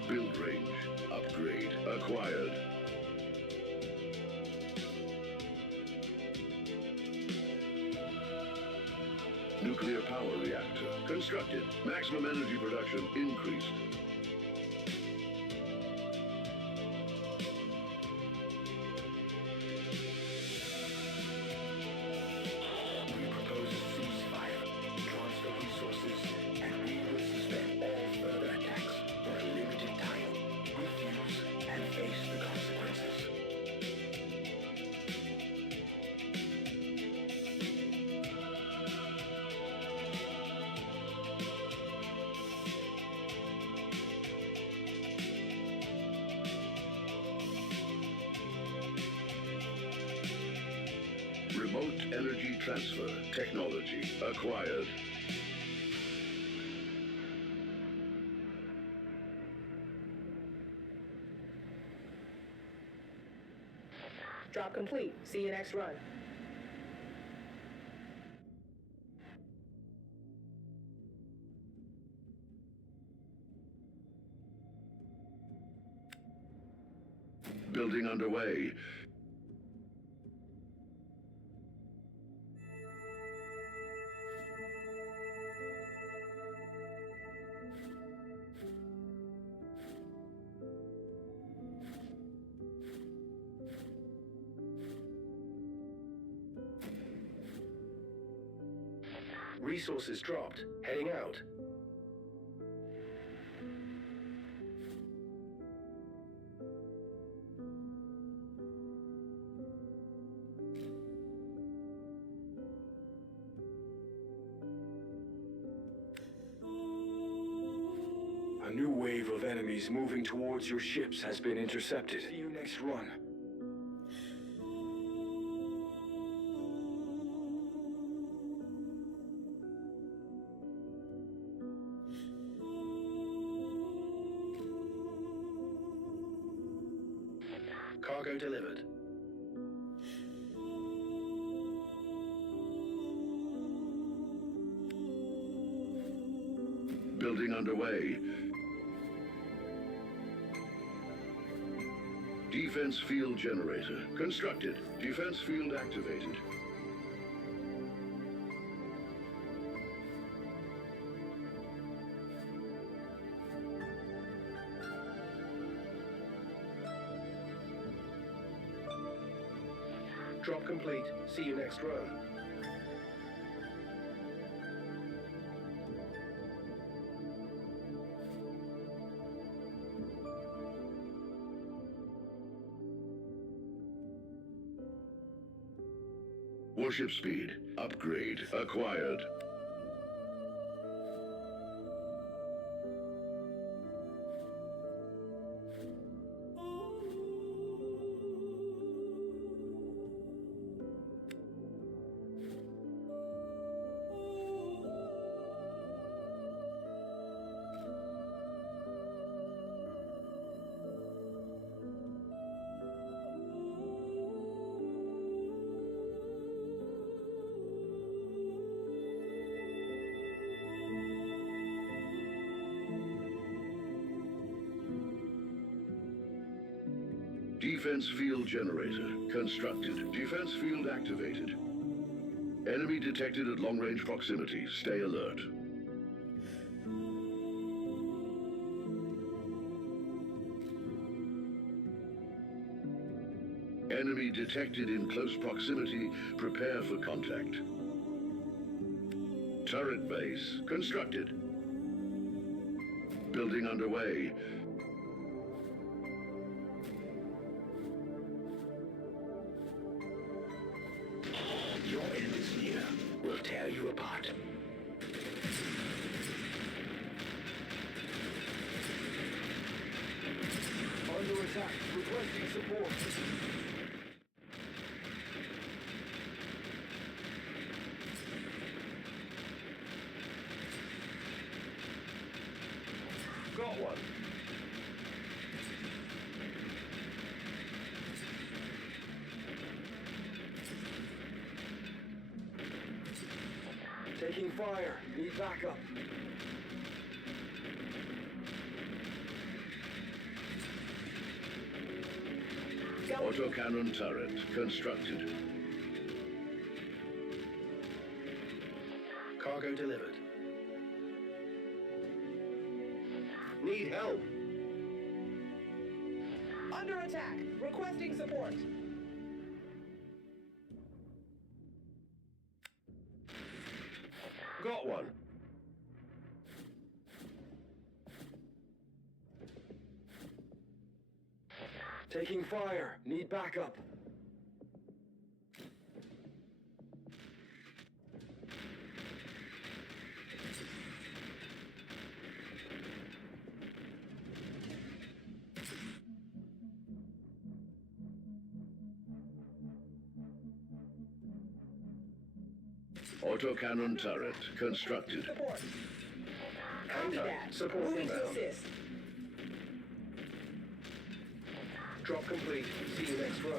Build range. Upgrade acquired. Nuclear power reactor constructed. Maximum energy production increased. We propose a ceasefire, transfer resources, and we will suspend all further attacks for a limited time. Refuse and face the consequences. Remote energy transfer technology acquired. Drop complete. See you next run. Building underway. Resources dropped. Heading out. A new wave of enemies moving towards your ships has been intercepted. See you next run. Cargo delivered. Building underway. Defense field generator constructed. Defense field activated. Drop complete. See you next run. Warship speed. Upgrade acquired. Defense field generator constructed. Defense field activated. Enemy detected at long-range proximity. Stay alert. Enemy detected in close proximity. Prepare for contact. Turret base constructed. Building underway. Your end is near. We'll tear you apart. Under attack. Requesting support. Got one. Taking fire. Need backup. Autocannon turret constructed. Cargo delivered. Need help. Under attack. Requesting support. Got one. Taking fire. Need backup. Autocannon turret constructed. Support. Copy Hang that. tight. Support Moving to inbound. assist. Drop complete. See you next run.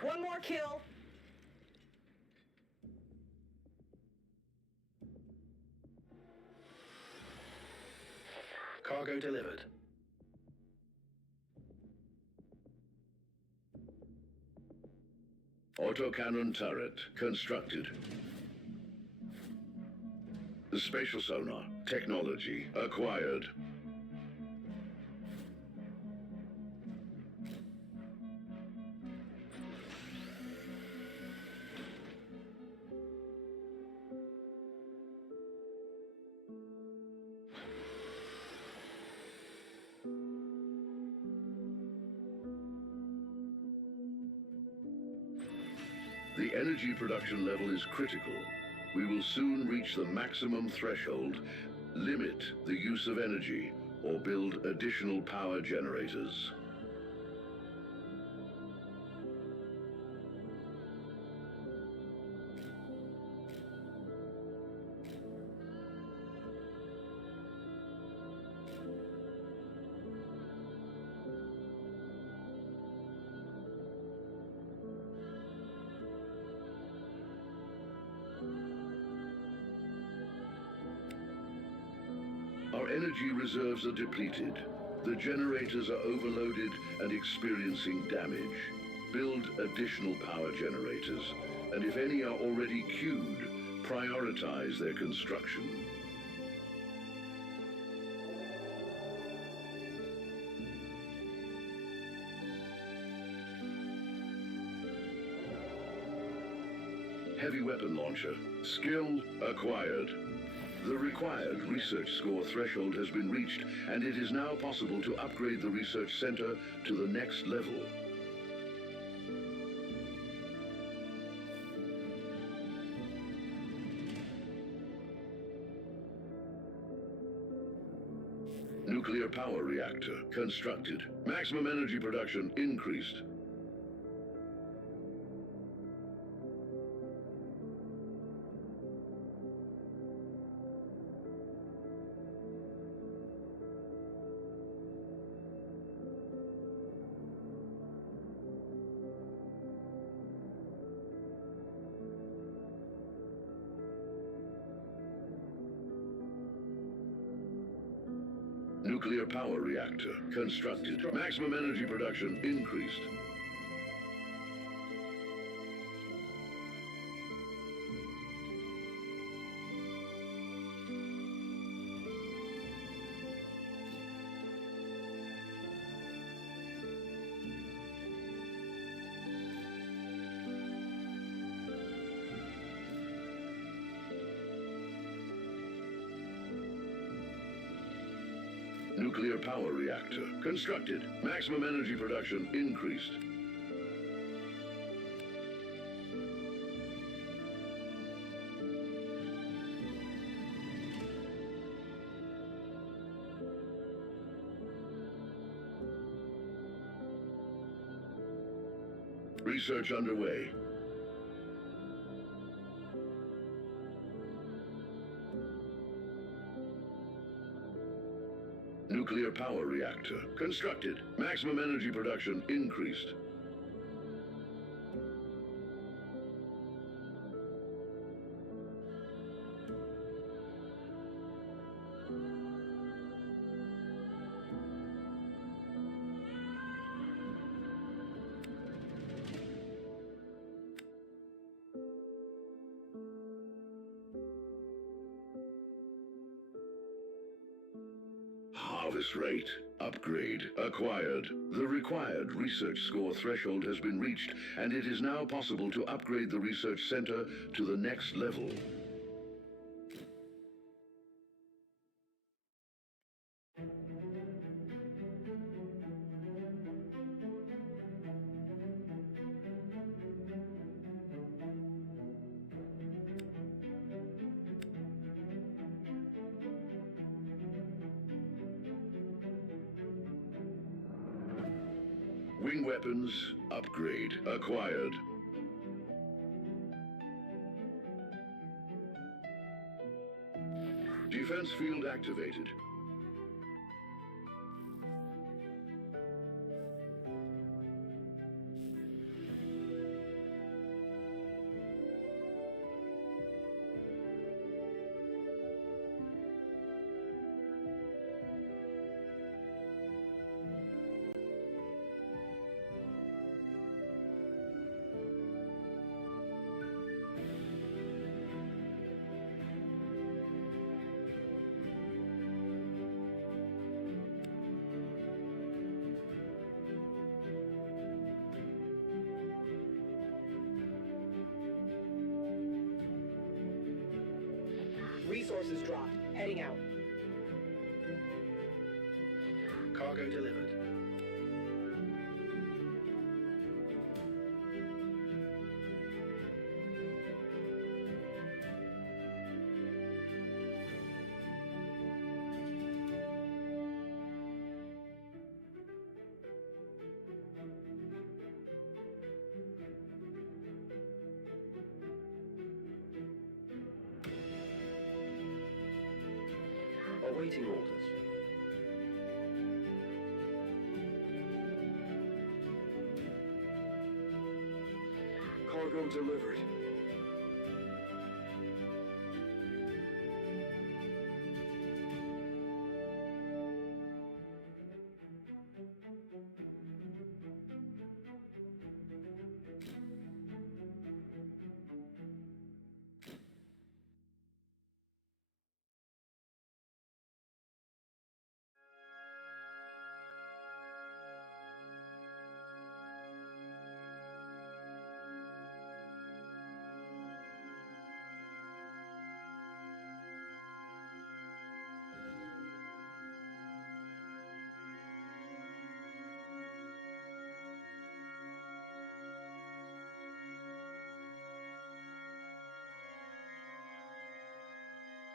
One more kill. Cargo delivered. Autocannon turret constructed. The spatial sonar technology acquired. The energy production level is critical. We will soon reach the maximum threshold, limit the use of energy, or build additional power generators. Energy reserves are depleted. The generators are overloaded and experiencing damage. Build additional power generators, and if any are already queued, prioritize their construction. Heavy weapon launcher. Skill acquired. The required research score threshold has been reached, and it is now possible to upgrade the research center to the next level. Nuclear power reactor constructed. Maximum energy production increased. Nuclear power reactor constructed. Maximum energy production increased. Nuclear power reactor constructed. Maximum energy production increased. Research underway. Nuclear power reactor constructed. Maximum energy production increased. Harvest rate. Upgrade acquired. The required research score threshold has been reached, and it is now possible to upgrade the research center to the next level. Wing weapons upgrade acquired. Defense field activated. Resources dropped. Heading out. Cargo delivered. Awaiting orders. Cargo delivered.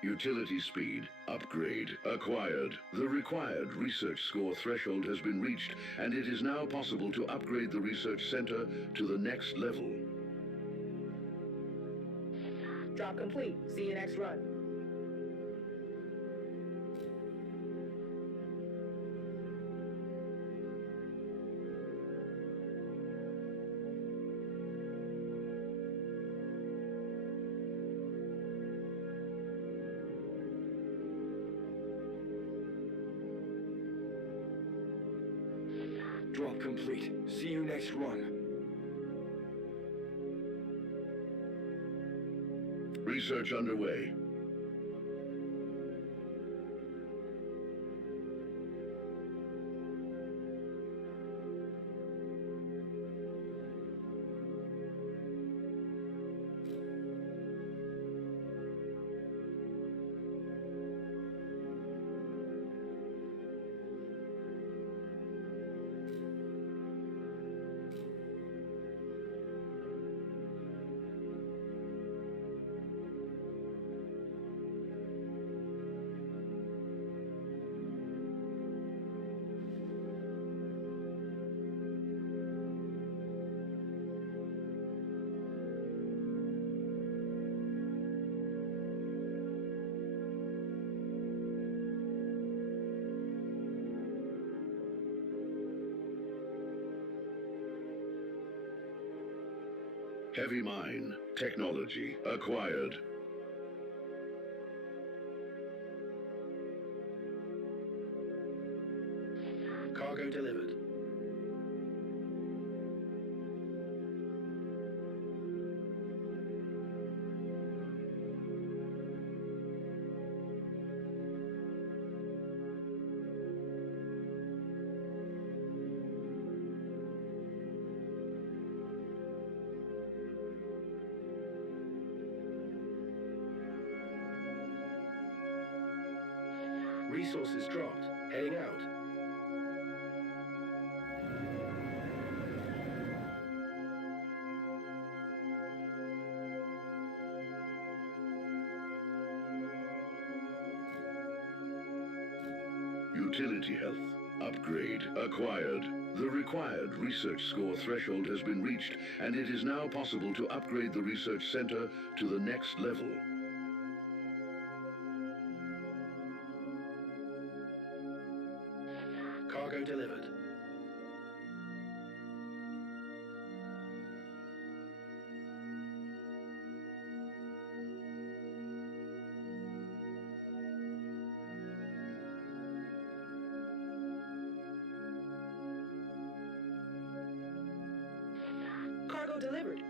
Utility speed. Upgrade. Acquired. The required research score threshold has been reached, and it is now possible to upgrade the research center to the next level. Drop complete. See you next run. Drop complete. See you next run. Research underway. Heavy mine. Technology. Acquired. Cargo delivered. Resources dropped. Heading out. Utility health. Upgrade. Acquired. The required research score threshold has been reached, and it is now possible to upgrade the research center to the next level. Cargo delivered. Cargo delivered.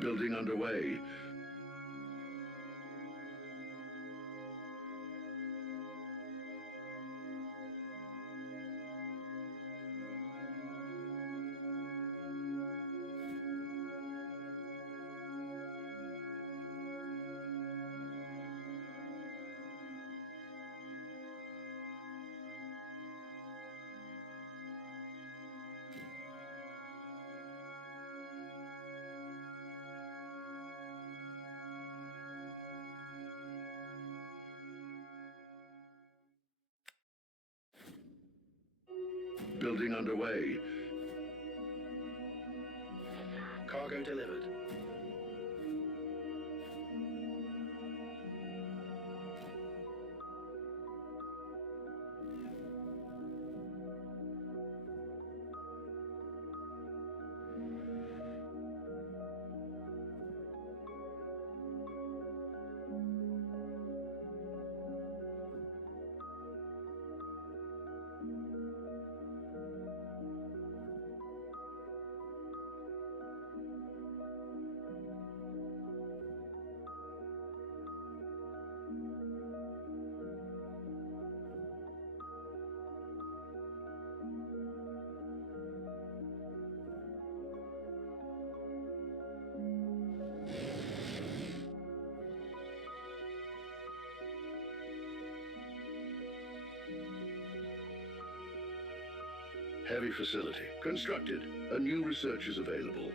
Building underway. Building underway. Cargo delivered. Heavy facility. Constructed. A new research is available.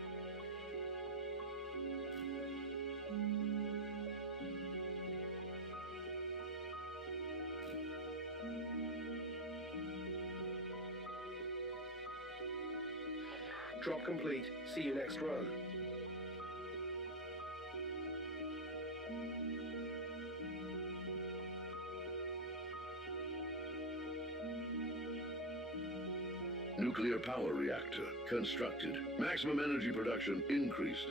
Drop complete. See you next run. Nuclear power reactor. Constructed. Maximum energy production increased.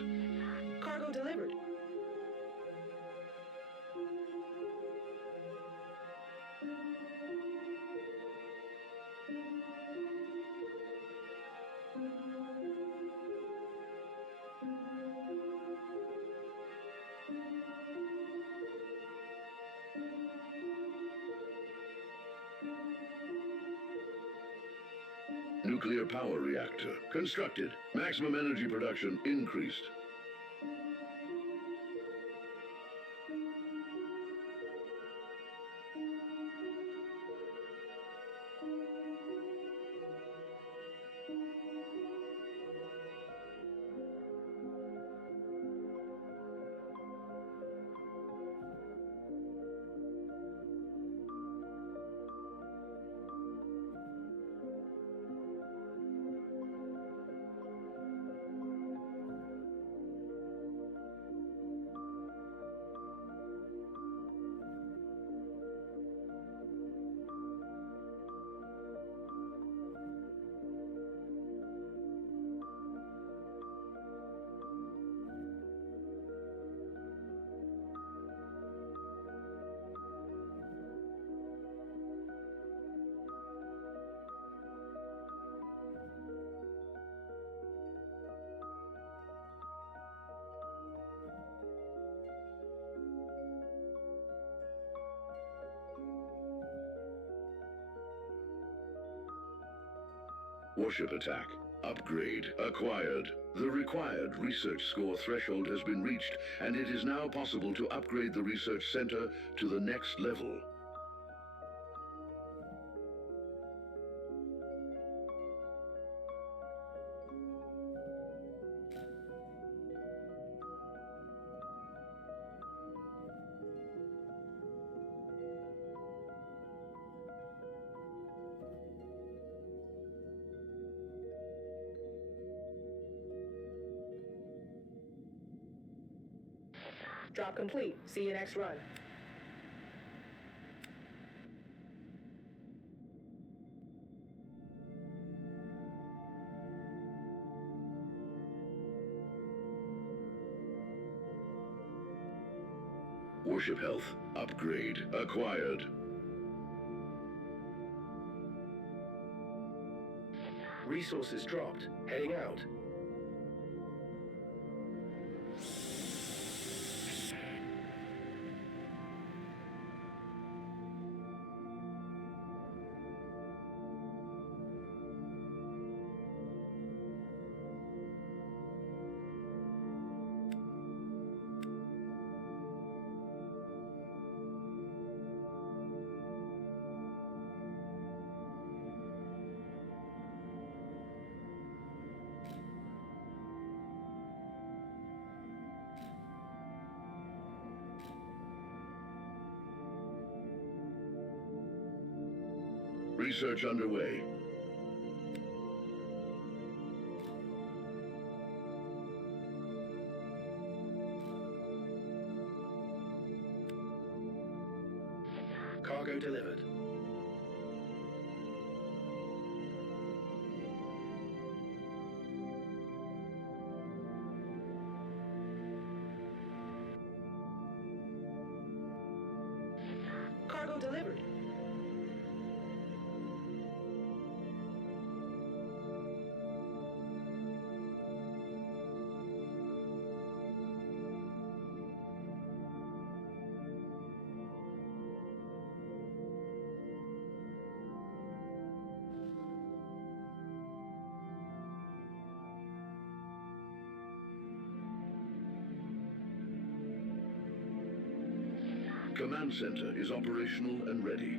Cargo delivered. Nuclear power reactor. Constructed. Maximum energy production increased. Warship attack. Upgrade acquired. The required research score threshold has been reached, and it is now possible to upgrade the research center to the next level. Drop complete. See you next run. Warship health. Upgrade acquired. Resources dropped. Heading out. Research underway. Cargo delivered. Cargo delivered. Command center is operational and ready.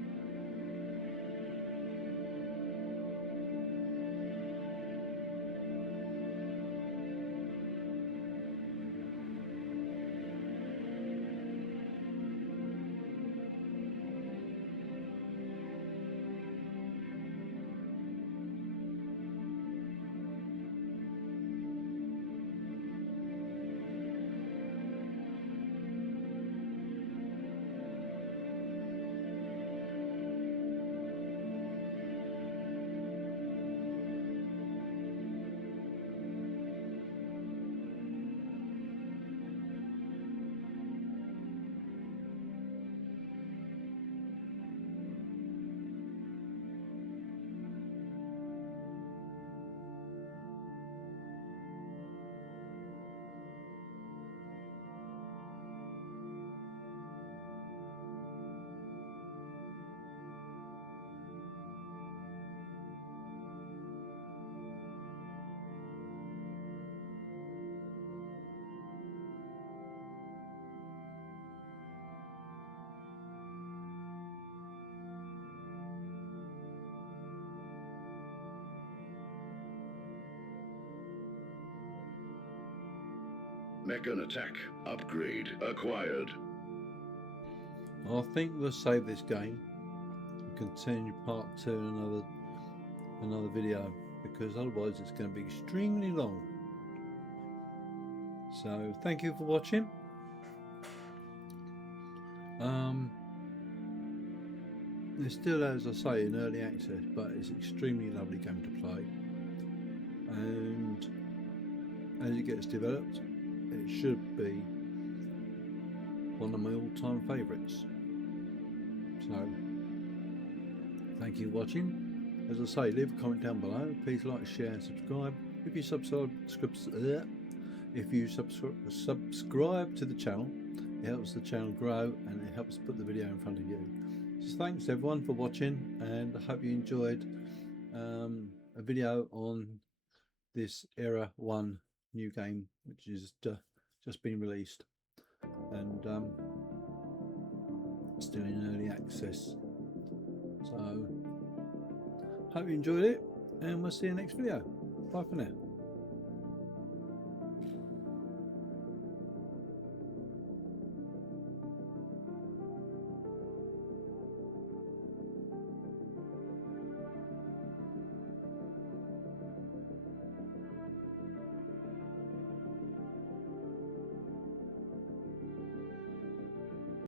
Mechan attack upgrade acquired. I think we'll save this game and continue part 2 in another video, because otherwise it's going to be extremely long. So thank you for watching. It's still, as I say, in early access, but it's an extremely lovely game to play, and as it gets developed it should be one of my all-time favourites. So thank you for watching. As I say, leave a comment down below. Please like, share and subscribe. If you subscribe to the channel, it helps the channel grow and it helps put the video in front of you. So thanks everyone for watching, and I hope you enjoyed a video on this Era 1 new game, which is just been released and still in early access. So hope you enjoyed it, and we'll see you next video. Bye for now.